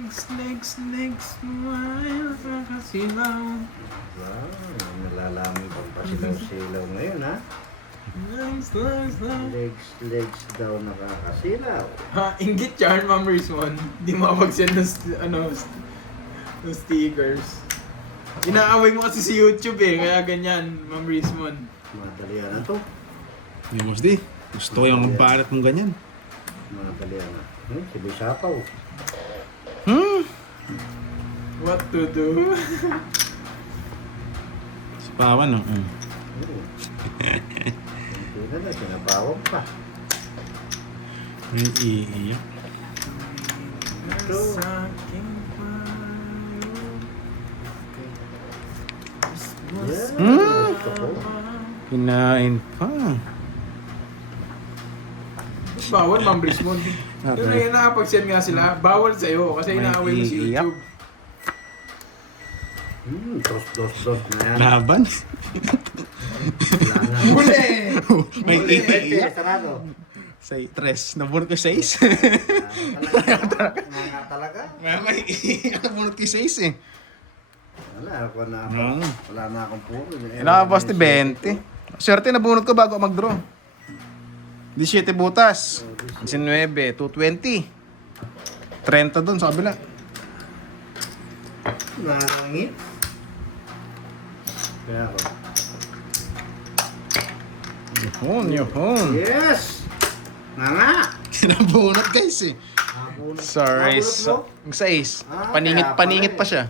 Next, while kakasilaw. Wow, nalalamay bang pa silaw-silaw ngayon, ha? Legs. Legs daw nakakasilaw. Ha, inggit yan, Ma'am Rizwan. Hindi mapag-send ng, ng stickers. Inaaway mo kasi si YouTube eh, kaya ganyan, Ma'am Rizwan. Madalian na to. Hindi, Boss D. Gusto ko yung magbanat mong ganyan. Madalian na. Sibi sapaw. What to do? Sipawan, no? Hindi na, sinabawag pa. May iiyak. Ito. Sa aking payo. Yeah. Ito po. Kinain pa. Bawal, Ma'am Rizwan. Okay. Yun na nakapag-send nga sila, bawal sa'yo kasi May inaaway mo si iiyak. YouTube. Dos na yan. Laban. Wala na. Huli! May Pwede, iiyak. sarado. Say, tres. Nabunot ko 6. Talaga. May iiyak. Nabunot ko 6 eh. Wala, Mm. wala na akong puro. Nakapos ni 20. Swerte nabunot ko bago mag-draw. 17 butas. 19, 220. 30 doon sa kabila. Nangangit. Kaya ako. Yuhon. Yes! Nga! Nabunot guys eh. Nabunot. Sorry. Nabunot mo? Yung 6. Ah, Paningit, kaya paningit pala pa siya.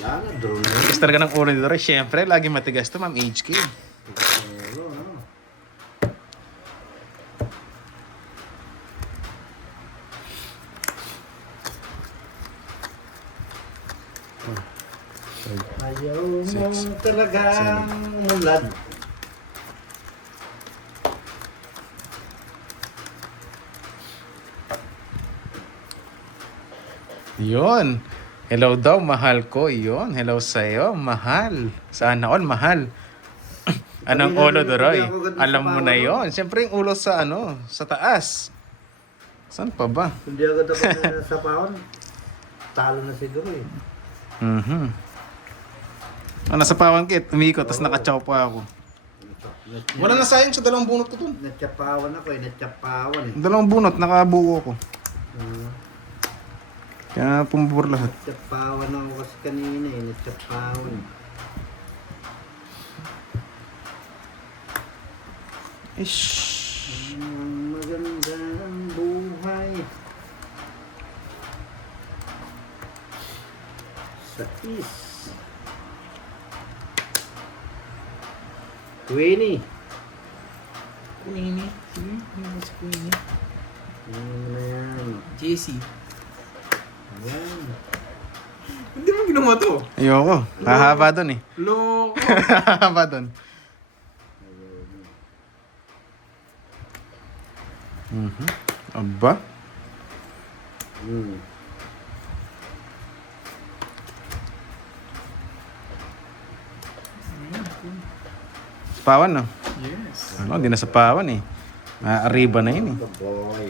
Wala na, draw na yun. Tigas talaga ng ulo dito rin. Siyempre, lagi matigas to, Ma'am HK. Ulo, no? Ayaw mong talagang mulad. Yun. Hello daw, mahal ko. Yun. Hello sa'yo, mahal. Sana all, mahal. Anong ulo, Doroy? Alam mo na yon. Siyempre yung ulo sa sa taas. Saan pa ba? Hindi ako dapat na sa paon. Talo na siguro eh. Nasa pawan kit, umikot, tapos nakachaw pa ako. Wala na sayang sa dalawang bunot ko dun. Natsapawan ako eh, natsapawan eh. Dalawang bunot, nakabuo ko. Ah, Kaya pumubur lahat. natsapawan ako kasi kanina eh, natsapawan. Ish. Ang maganda ang buhay. Sa is. 20. Queenie. Sige, hindi mo si Queenie. Ano na yan? JC. Yan. Hindi mo ginawa to. Ayoko. Hahaba dun eh. Loko. Hahaba dun. Aba. Hmm. Pawan no? Yes. Hindi na sa pawan eh. Arriba na yun eh. The boy.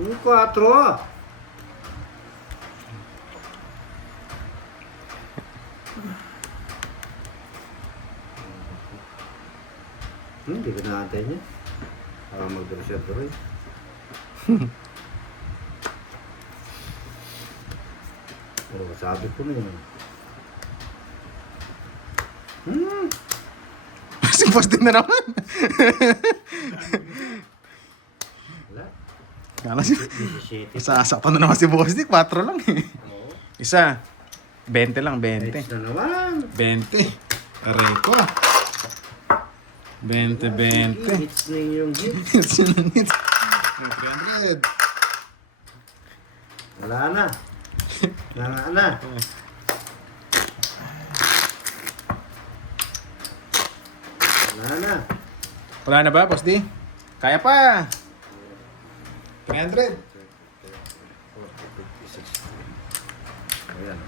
Yung 4. Hindi ko naantay niya. Para mag-reserve rin. Oh, sabi ko na yun. Si Postin na naman. Wala. Kala si... 17. Sasaktan na naman si Postin. 4 lang eh. Oo. Isa. 20 lang, 20. Edge na naman. 20. Areko. 20, 20. It's na yung gift. It's yun lang yun. 300. Wala na. Wala na. Wala na. Wala na ba, Posti? Kaya pa. 300. Ayan.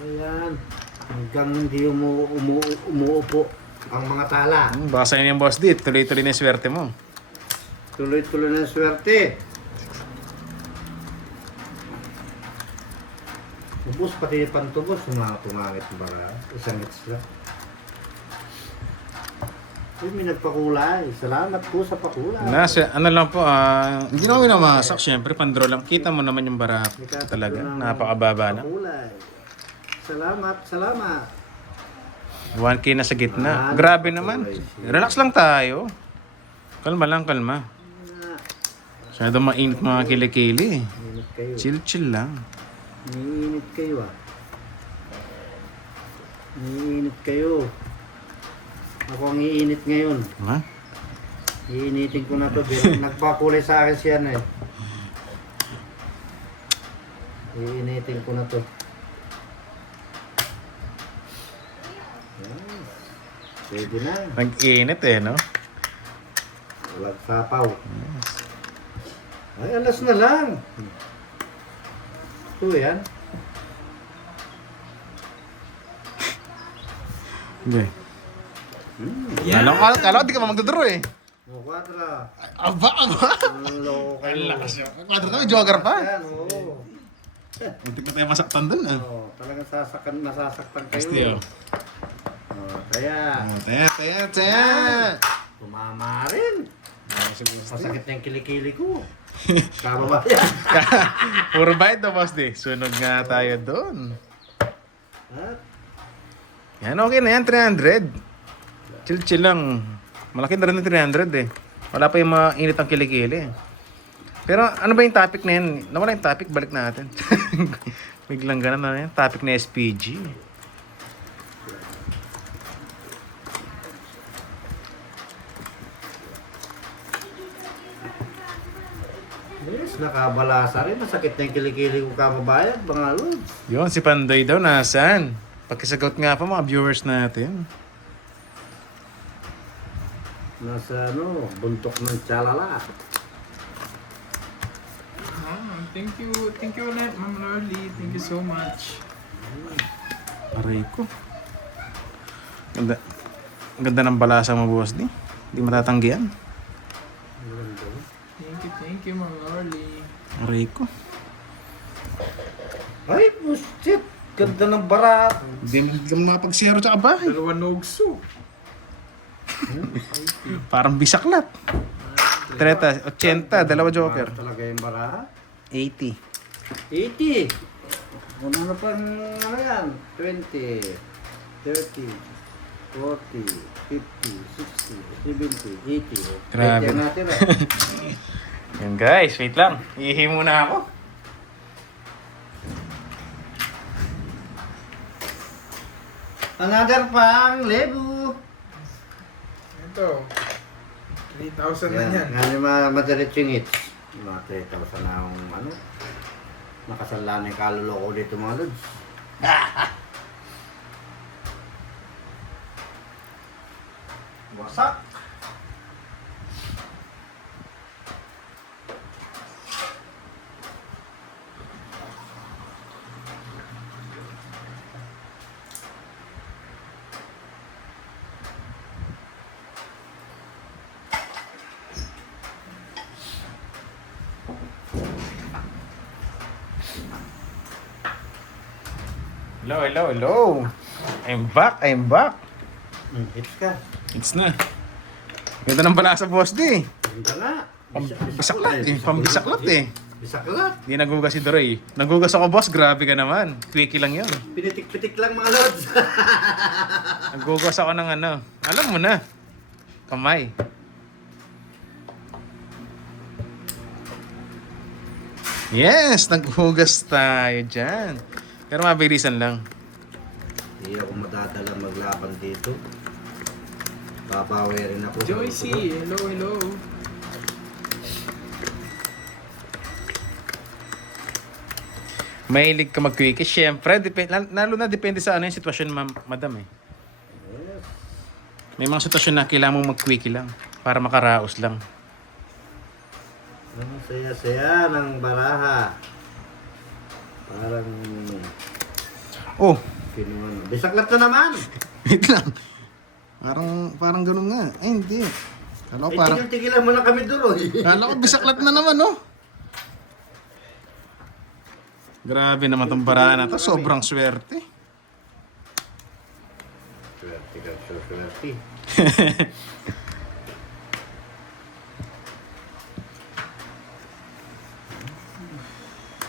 Ayan. Hanggang hindi umuupo ang mga tala. Baka sa'yo yung boss dit. Tuloy-tuloy na yung swerte mo. Tuloy-tuloy na swerte. Ubus pati pantubos, tumangit ba ka? Isang hits lang. Uy, may nagpakulay. Salamat po sa pakulay. Ano lang po, hindi na kami namasak. Siyempre, pandro lang. Kita mo naman yung bara talaga. Napakababa na. Pakulay. Salamat. 1K na sa gitna. Grabe naman. Relax lang tayo. Kalma lang, kalma. Masyado mainit mga kilikili. Init kayo. Chill lang. Niinit kayo ah. Niinit kayo. Ako ang iinit ngayon. Ha? Iinitin ko na to. Nagpakulay sa akin siya na eh. Iinitin ko na to. Yan. Pwede na. Nag-init eh, no? Walang sapaw. Ay, alas na lang. Ito yan. Hindi. Yeah. Kala ko di ka pa magdodro eh. O, 4. Aba! Ang loko kayo. Ang lakas yun. Kwadro kami, jogger pa. Yan, oo. Hindi ko tayo masaktan dun ah. Oo, talagang nasasaktan kayo. Basti oh. Kaya, Taya! tumama rin. Masakit na yung kilikili ko. Kababa yan. Puro bayad na, boss di. Sunog nga tayo doon. At, Yan, okay na yan, 300. Chill lang. Malaki na rin yung 300 eh. Wala pa yung mga init ang kilikili. Pero ano ba yung topic na yan? Nawala yung topic, balik natin. Biglang ganun na yan. Topic na SPG. yes, nakabalasa rin. Masakit na yung kilikili ko kababayad, mga lods. Yun, si Pandoy daw, nasaan? Pakisagot nga pa mga viewers natin. Nasa buntok ng tsalala. Thank you ulit, Ma'am Lorly. Thank you so much. Aray ko. Ganda. Ang ganda ng balasa mo, boss di. Hindi matatanggihan. Thank you, Ma'am Lorly. Aray ko. Ay, shit! Ganda ng barat. Hindi ka mapagsiyaro sa bahay. Dalawa nogso. Parang bisaklat. 30, 80, dalawa joker. Talaga yung barat. 80. 80. Ano pang yan? 20, 30, 40, 50, 60, 70, 80. Grabe. Yan natin ah. Yan guys, wait lang. Ihi muna ako. Another pang lebu. Ito. 3,000 na yan. Nga yung mga madiretsyung hits. Mga 3,000 na akong nakasala na yung kaluluwa ko dito mga lods. Wasak! Hello. I'm back. Hits ka. It's na. Ganda ng balasa, boss di. Ganda nga. Bisaklat eh. Pambisaklat eh. Bisaklat. Hindi nagugas si Doray. Nagugas ako, boss. Grabe ka naman. Quickie lang yun. Pinitik-pitik lang mga lods. Nagugas ako ng ano. Alam mo na. Kamay. Yes! Naghugas tayo dyan. Pero mabilisan lang. Hindi ako madadala maglaban dito. Babawi rin ako. Joycey, hello. Mahilig ka mag-quickie. Siyempre, lalo na depende sa ano yung sitwasyon, madam eh. Yes. May mga sitwasyon na kailangan mong mag-quickie lang para makaraos lang. Ang saya-saya ng baraha. Parang, Oh, pinuman. Bisaklat na naman! wait lang. Parang ganun nga. Ay, hindi. Kala ko Eh, parang... tigil-tigilan mo na kami dulo. Kala ko bisaklat na naman, oh. Grabe naman tong baraan na to. Sobrang swerte. Swerte ka, swerte.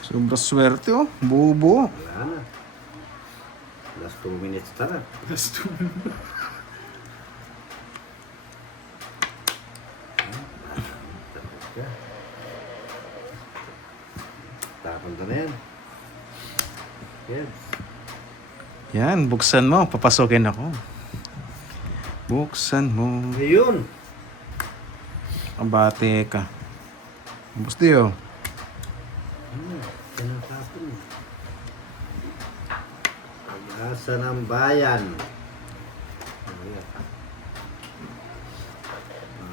Sobrang swerte, oh. Buo-buo. Wala na. Last 2 minutes tara. Gusto. Tapon na yan. Yes. Yan, buksan mo. Papasokin ako. Buksan mo. Ayun. Ang bate ka. Busti, oh. Yan ang tapon. Pag-asa ng bayan. Ayan.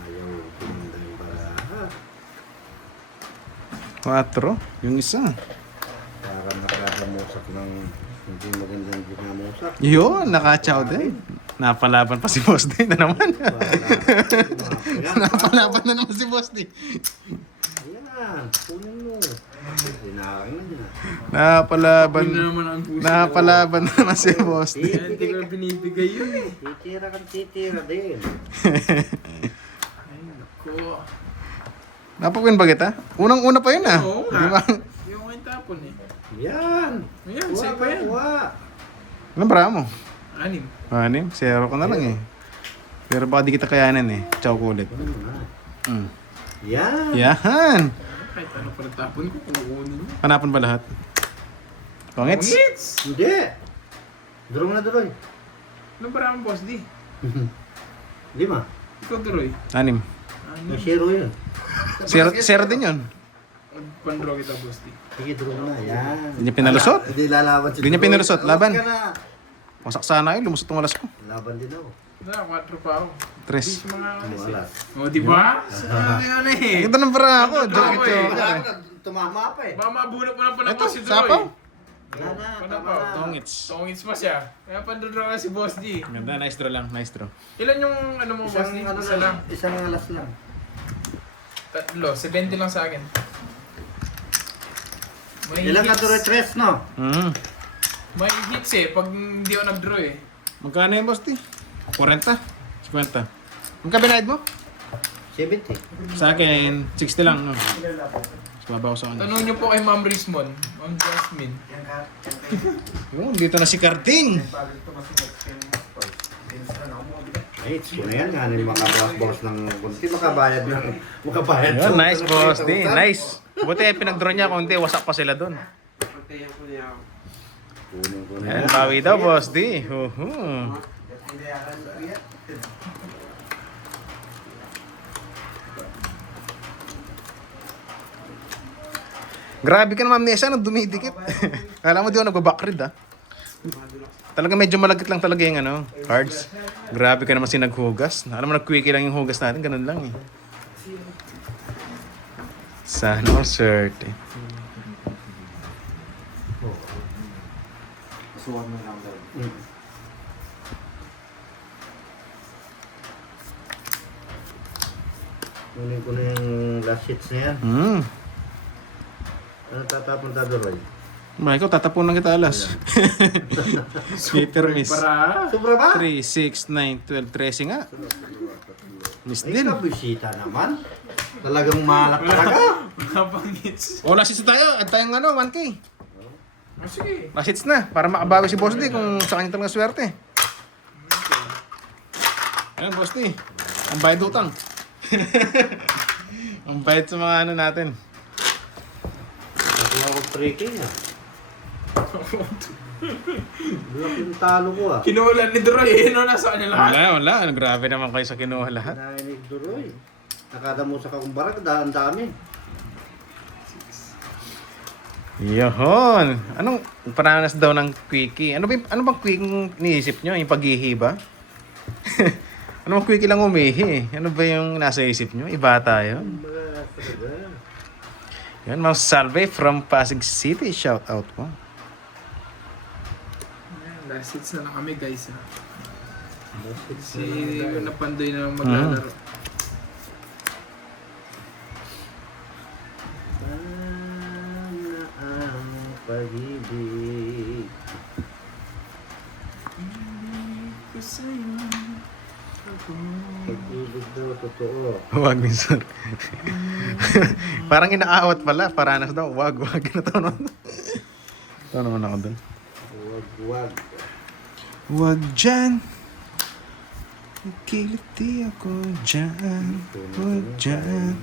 Ayaw tumanda yung baraha. 4. Yung isa. Para nakadamusak ng hindi magandang ginamusak. Yun, nakachow din. Napalaban pa si Boss D na naman. Napalaban na naman si Boss D. Ayan, kunin mo. Dinarang na niya. Napalaban. Yun na naman ang puso. Napalaban na naman si Boss D. Yan, hindi ko binibigay yun eh. Titira kang titira din. Ay, naku. Napagwin ba kita? Unang-una pa yun, ah. Oo Di ba? nga. Yung kain tapon eh. Yan. Ayan, Kuha sa'yo ka, pa yan. kuha. Anong bara mo? 6. 6? 0 ko na lang, eh. Pero baka di kita kayanan, eh. Chocolate. Ano na? Mm. Yan. Yahan! Kahit ano pa rin tapon ko, kukunin mo. Hanapan ba lahat? Pangits? Pangits! Hindi. Durong na duroy. Ano ba ramang boss di? 5. Ikaw tuloy. 6. May 6. zero yun. 0 din yun. Pandraw kita boss di. Sige, durong na. Yan. Hindi niya pinalusot? Hindi lalaban si Hindi niya Duroy. pinalusot. Laban. Huwag ka na. Wasak sana yun. Lumusot ang alas ko. Laban din ako. Wala, 4 pa ako. 3. Di sa mga alas eh. Wala. O, di ba? Sabi nga na eh. Ito ng bara ako. Ito Joke ako eh. joke. Wala na. Tumama pa eh. Baka mabuno pa ng panahon Ito, si Droy. sapaw. Wala na. Tama Panapaw. na. Tongits. Tongits pa siya. Kaya pandraw ka si boss di. Ganda, nice draw lang. Nice draw. Ilan yung ano mo boss Isang di? ano Isa lang. Isang alas lang. 3. 70 lang sa akin. May Ilang ka hits. duroy? 3, no? May hits eh, pag hindi ako nag-draw eh. Magkano yung boss di? 40? 50? Ang kabinayad mo? 70. Sa akin, 60 lang. No? Mas babaw sa kanya. Tanong niyo po kay Ma'am Rismon, Ma'am Jasmine. Yun, dito na si Karting. Ay, sino yan? Hanin makabawas ng kunti. Makabayad ng... Makabayad. Yun, ng- nice boss di. Nice. Buti pinag-draw niya kung hindi, wasak pa sila doon. Kunin ko na Yan, yan. bawi daw boss di. Uhu. Grabe ka naman, Nessa, nang dumidikit. Kala mo di ako nagbabackread, ah. Talaga medyo malagkit lang talaga yung ano, cards. Grabe ka naman sinaghugas. Alam mo, nag-quickie lang yung hugas natin, ganun lang eh. Sana all cert eh. Mm. Kunin ko na yung last hits na yan. Ano tatapon ta duroy? Ba, ikaw tatapunan kita alas. Peter miss. Para. Sobra ba? 3, 6, 9, 12, 13 nga. Miss Ay, din. kabisita naman. Talagang malak talaga. Mga pang hits. O, last hits na tayo. At tayong ano, 1K. Oh, sige. Last hits na. Para makabawi si Boss D kung sa kanya talaga swerte. Ayan, Boss D. Ang bayad utang. Ang bayad sa mga ano natin. Nakuha ko 3K ah. Laki yung talo ko ah. Kinuulan ni Droy eh. Ano nasa kanya lahat? Wala. Grabe naman kayo sa kinuha lahat. Nainig duroy. Nakadamo sa kakumbara, ang dami. Yohon. Anong paranas daw ng quickie? Ano bang quickie iniisip nyo? Yung paghihiba? Ano bang quickie lang umihi? Ano ba yung nasa isip nyo? Iba tayo. Talaga. Yan, Ma'am Salve from Pasig City. Shout out po. Last hits na lang kami guys ha. Bakit Si Napandoy na lang maglalaro. sana ang pag-ibig? Ko sa'yo ako. Pag-ibig daw, totoo. Wag minsan. Parang inaawat pala. Paranas daw. Wag. Ito naman ako dun. Wag. Wag dyan. Kiliti ako dyan. Wag dyan.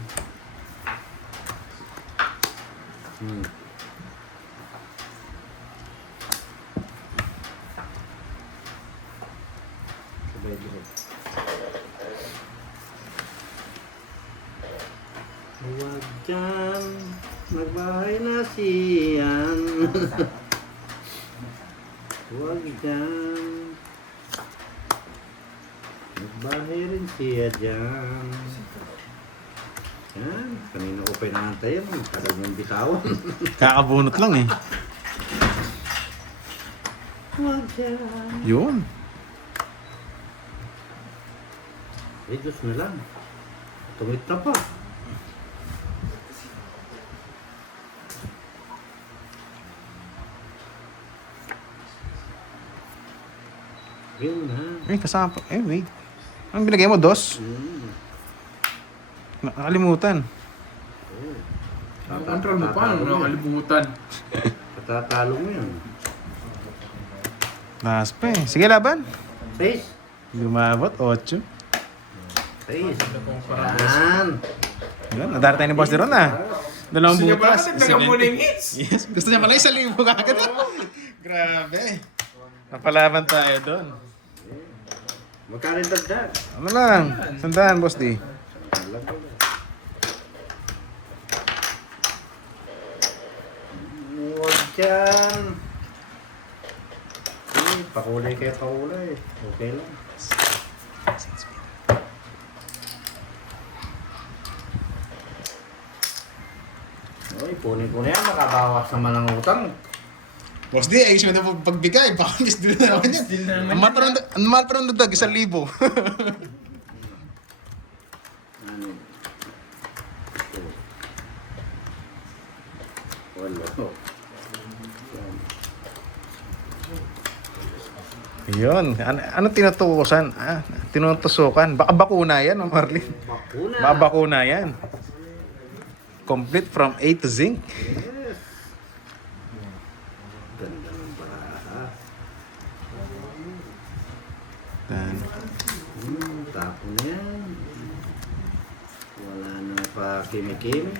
Sabay direct. Wag dyan, magbahay na siyan. Wag dyan, magbahay rin siya dyan. Yan, kanina ko pa inaantay yan. Tagal mong bitawan. Kakabunot lang eh. Wag dyan. Yun. Reduce na lang. Tumit na pa. Yun na. Kasama pa. Wait. Ang binigay mo, dos? Nakalimutan. Control mo pa, ano nakalimutan. Patatalo mo yun. Taas pa eh. Sige, laban. 6. Lumabot, 8. 6. Yan. Yun, nadara tayo ni Boss Deron ah. Dalawang Gusto niya pala butas. nagdagan mo na yung hits. Yes, gusto niya pala 1,000 kagad. Grabe. Napalaban tayo doon. Magkano yung dagdag? Ano lang? Sandaan, Boss D. Huwag dyan. Pakulay kayo pakulay. Okay lang. Oy, kunin ko na yan. Makabawas naman ang utang. Boss D, ayos mo na po pagbigay. Baka just din na naman yan. Ang mahal pa rin nadag, 1,000. Ano? Wala. Yun. Ano tinutukusan? Tinutusukan. Baka bakuna yan, Marlene. Bakuna. Baka bakuna yan. Complete from A to Zinc. Yes. Ganda ng baraha. Tapo na yan. Wala na pa kimi-kimi.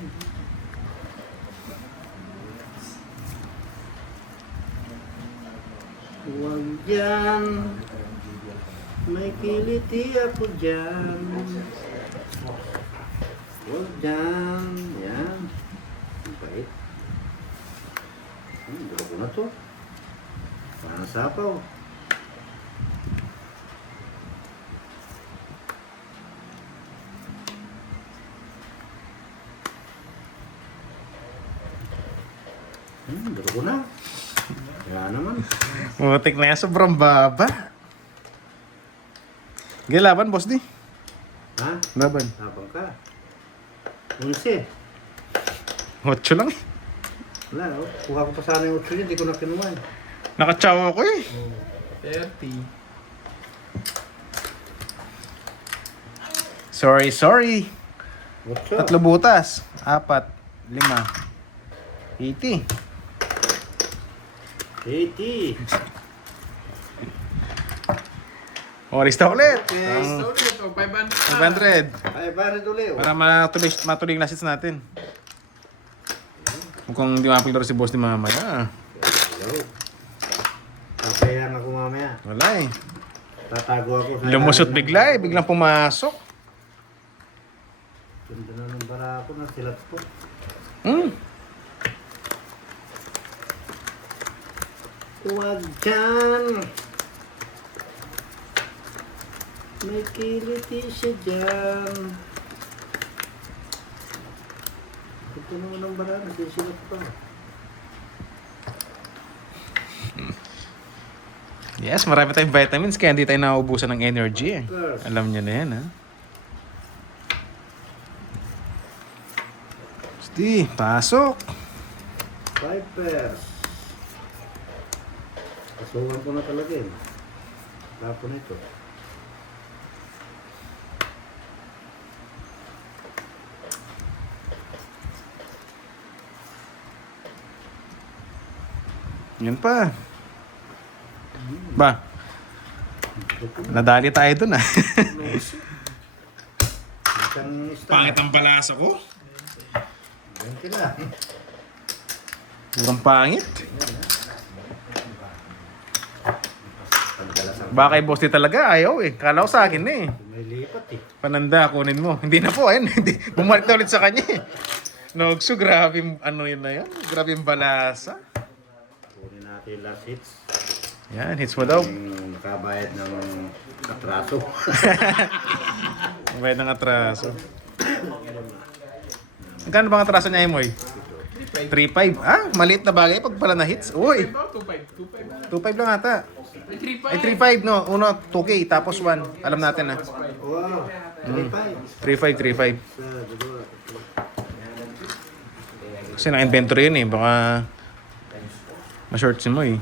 Huwag dyan. May kiliti ako dyan. Huwag dyan. Yan. Ang bait. Duro ko na to. Parang sapaw. Duro ko na. Kaya naman. Mutik na yan, sobrang baba. Sige, laban, Boss D. Ha? Laban. Habang ka. 11. 8 lang eh. Wala, oh. Kuha ko pa sana yung 8 yun. Hindi ko na kinuha. Nakatsawa ko eh. 30. Sorry. 8. 3 butas. 4. 5. 80. 80. Oris na ulit. So, ito, 500. 500. Ay, pare tuloy. Para matuloy yung lassits natin. Mukhang di mapaglaro si Boss ni mamaya. Hello. Papayan ako mamaya. Wala eh. Tatago ako. Lumusot bigla eh. Biglang pumasok. Ganda na ng bara ako na silat ko. Huwag dyan. May kiliti siya dyan. Ito naman ang bara. Nasisilap pa. Yes, marami tayong vitamins kaya hindi tayo nauubusan ng energy eh. Alam nyo na yan ha. Gusti, pasok. Vipers. Kasuhan ko na talaga eh. Tapon ito. Yan pa. Ba? Nadali tayo dun ah. Isang star. Pangit ang balasa ko. 20 lang. Purang pangit. Pagdalas ang Baka kay boss di talaga ayaw eh. Kala ko sa akin eh. may lipat eh. Pananda, kunin mo. Hindi na po, ayun. Hindi. Bumalik na ulit sa kanya eh. Nogso, grabe yung ano yun na yun. Grabe yung balasa. Kunin natin yung last hits. Yan, hits mo daw. Yung nakabayad ng atraso. Bayad ng atraso. Magkano bang atraso niya, Emoy? 3.5. Ah, maliit na bagay pag pala na hits. Uy, 2.5. 2.5 lang ata. 3.5. Ay, 3.5 no. Uno, 2K, tapos 1. Alam natin na. Wow. 35. 3.5, 3.5. Sa dalawa. Kasi na-inventory yun eh. Baka ma-short si mo eh.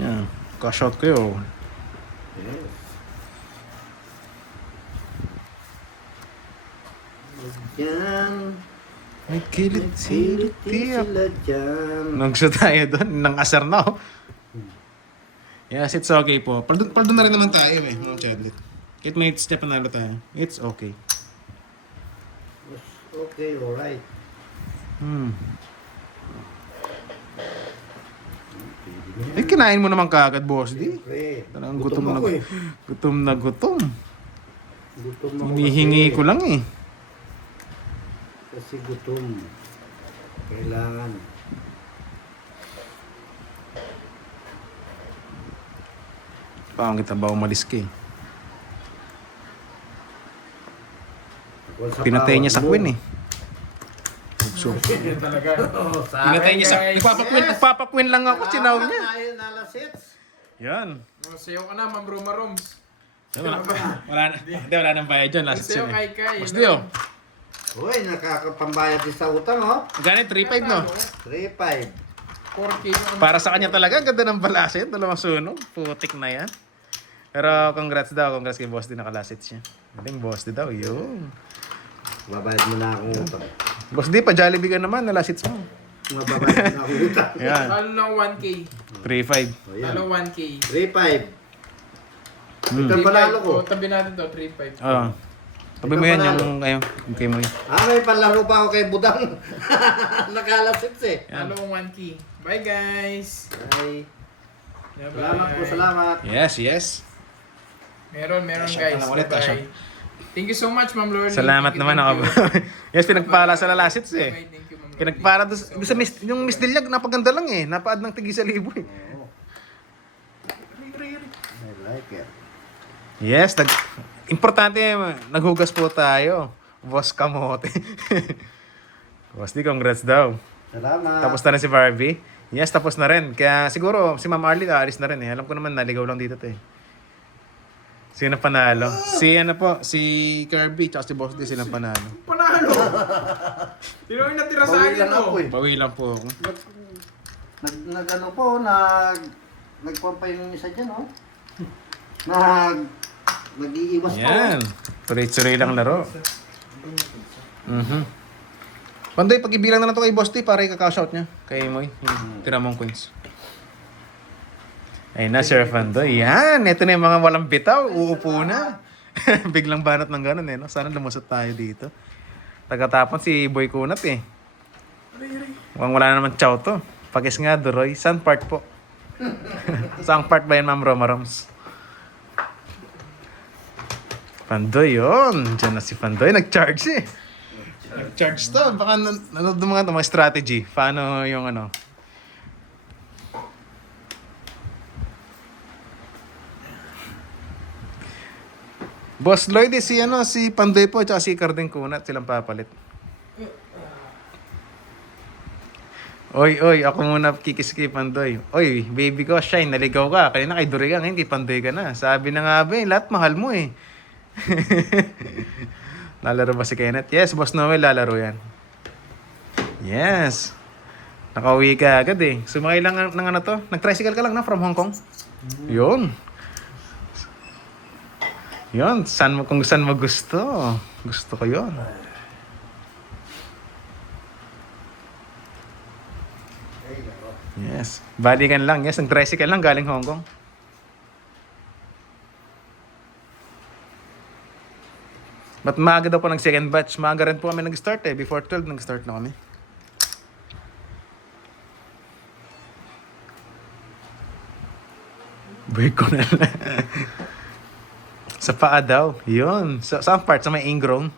Yan. Ka-shot ko yun. Yes. Yan. May kilit-silit Sila dyan. Nagsa tayo doon. Nang asar na oh. Yes, it's okay po. Paldo na rin naman tayo eh, mga chadlet. Kahit may hits na panalo tayo. It's okay. Okay, alright. Eh, kinain mo naman kaagad, boss. Di? Pre, Talagang gutom na ako eh. gutom na gutom. Gutom ako Hinihingi kasi. ko lang eh. Kasi gutom. Kailangan. Pangit na ba umalis ka eh. Wal sa Pinatay niya sa bawat mo. queen eh. So, Yan talaga. Oh, sa pinatay akin, niya sa... guys. Nagpapakwin lang ako, sinaw niya. Ayun na last hits. Yan. Oh, sayo ka na, Ma'am Roma Roms. Wala na. Hindi, wala nang bayad dyan. Last Sayo season eh. kay. Boss Dio. Uy, nakakapambayad din sa utang, oh. Ganit, 3.5 no? 3-5. 4K yung Para sa kanya talaga, ang ganda ng balasa yun. Dalawang sunog. Putik na yan. Pero congrats daw. Congrats kay Boss D. Nakalasit siya. Galing Boss D daw. Yun. Babayad mo na akong utang. Boss D, pa-Jollibee ka naman. Nalasits mo. Mababayad na akong utang. Yan. Talo lang 1K. 3.5. O, yan. Talo 1K. 3-5. Ito ang panalo ko. O, tabi natin to, 3.5. Oo. Tabi mo yan yung kayo. Yung kay mo yun. May panlaro pa ako kay Budang. Nakalasits eh. Talo 1K. Bye guys! Ay, Bye-bye. salamat po, salamat. Yes, yes. Meron Shot guys. na lang ulit, Bye-bye. Thank you so much, Ma'am Lorly. Salamat Thank you, naman thank ako. you. Yes, pinagpala sa lalasits eh. Bye-bye. Thank you, Ma'am Lorly. Pinagpara doon sa yung Miss Dilyag, napaganda lang eh. Napaad ng tigi sa libo eh. I like it. Yes, importante, naghugas po tayo. Boss Kamote. Boss D, congrats daw. Salamat. Tapos na rin si Barbie. Yes, tapos na rin. Kaya siguro, si Ma'am Arlie aalis na rin eh. Alam ko naman, naligaw lang dito to eh. Sino panalo? Si ano po, si Kirby, tsaka si Boss D silang panalo. Panalo! Sino yung natira sa Bawi akin, lang ako no? eh. Bawi lang po ako. Nag-ano po, nagpampay yung isa dyan, oh. Nag-iiwas po. Yan. Tuloy-tuloy lang laro. Pandoy, pag-ibilang na lang to kay Boss D para i-cash-out niya. Kay Moy, yung tinamong coins. Ayun na, Sir Pandoy. Yan, ito na yung mga walang bitaw. Uupo na. Biglang banat ng ganun eh. No? Sana lumusot tayo dito. Tagatapon si Boy Kunat eh. Mukhang wala na naman chow to. Pakis nga, Doroy. Saan part po? Saan part ba yan, Ma'am Roma Roms? Pandoy yun. Diyan na si Pandoy. Nag-charge eh. Nag-charge to. Baka nanood ng mga strategy. Paano yung ano. Boss Lloyd eh, si Pandoy po at si Carding Kunat silang papalit. Oy, ako muna kikis kay Pandoy. Oy, baby ko, Shine, naligaw ka. Kanina kay Duriga, ngayon kay Pandoy ka na. Sabi na nga ba lahat mahal mo eh. Lalaro ba si Kenneth? Yes, Boss Noel, lalaro yan. Yes. Nakauwi ka agad eh. Sumakay lang ng ano to. Nag-tricycle ka lang na from Hong Kong. Yun. Yun, kung saan mo gusto. Gusto ko yun. Yes. Balikan lang. Yes, nag-tricycle lang galing Hong Kong. But maaga daw po nag-second batch. Maaga rin po kami nag-start eh. Before 12, nag-start na kami. Break ko na lang. Sa paa daw. Yun. Saan part? Sa may ingrown.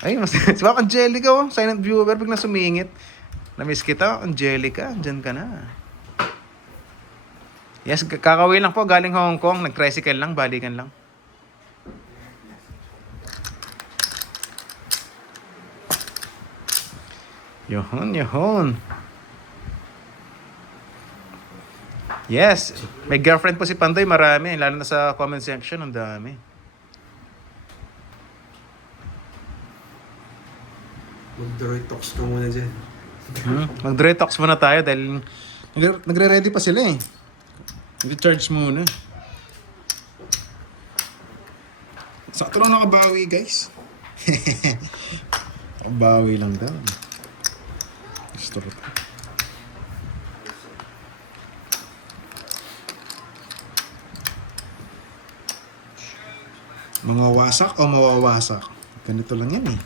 Ay, mas si Papa Angelica oh. Silent viewer. Bigla sumingit. Na-miss kita. Angelica, dyan ka na. Yes, kakawin lang po. Galing Hong Kong. Nag-tricycle lang. Balikan lang. Yun. Yes. May girlfriend po si Pandoy. Marami. Lalo na sa comment section. Ang dami. Mag-droid talks ka muna dyan. Mag-detox muna tayo dahil nagre-ready pa sila eh. Nag-charge muna. Sakto lang nakabawi guys. Nakabawi lang daw. Gusto ko. Mga wasak o mawawasak? Ganito lang yan eh.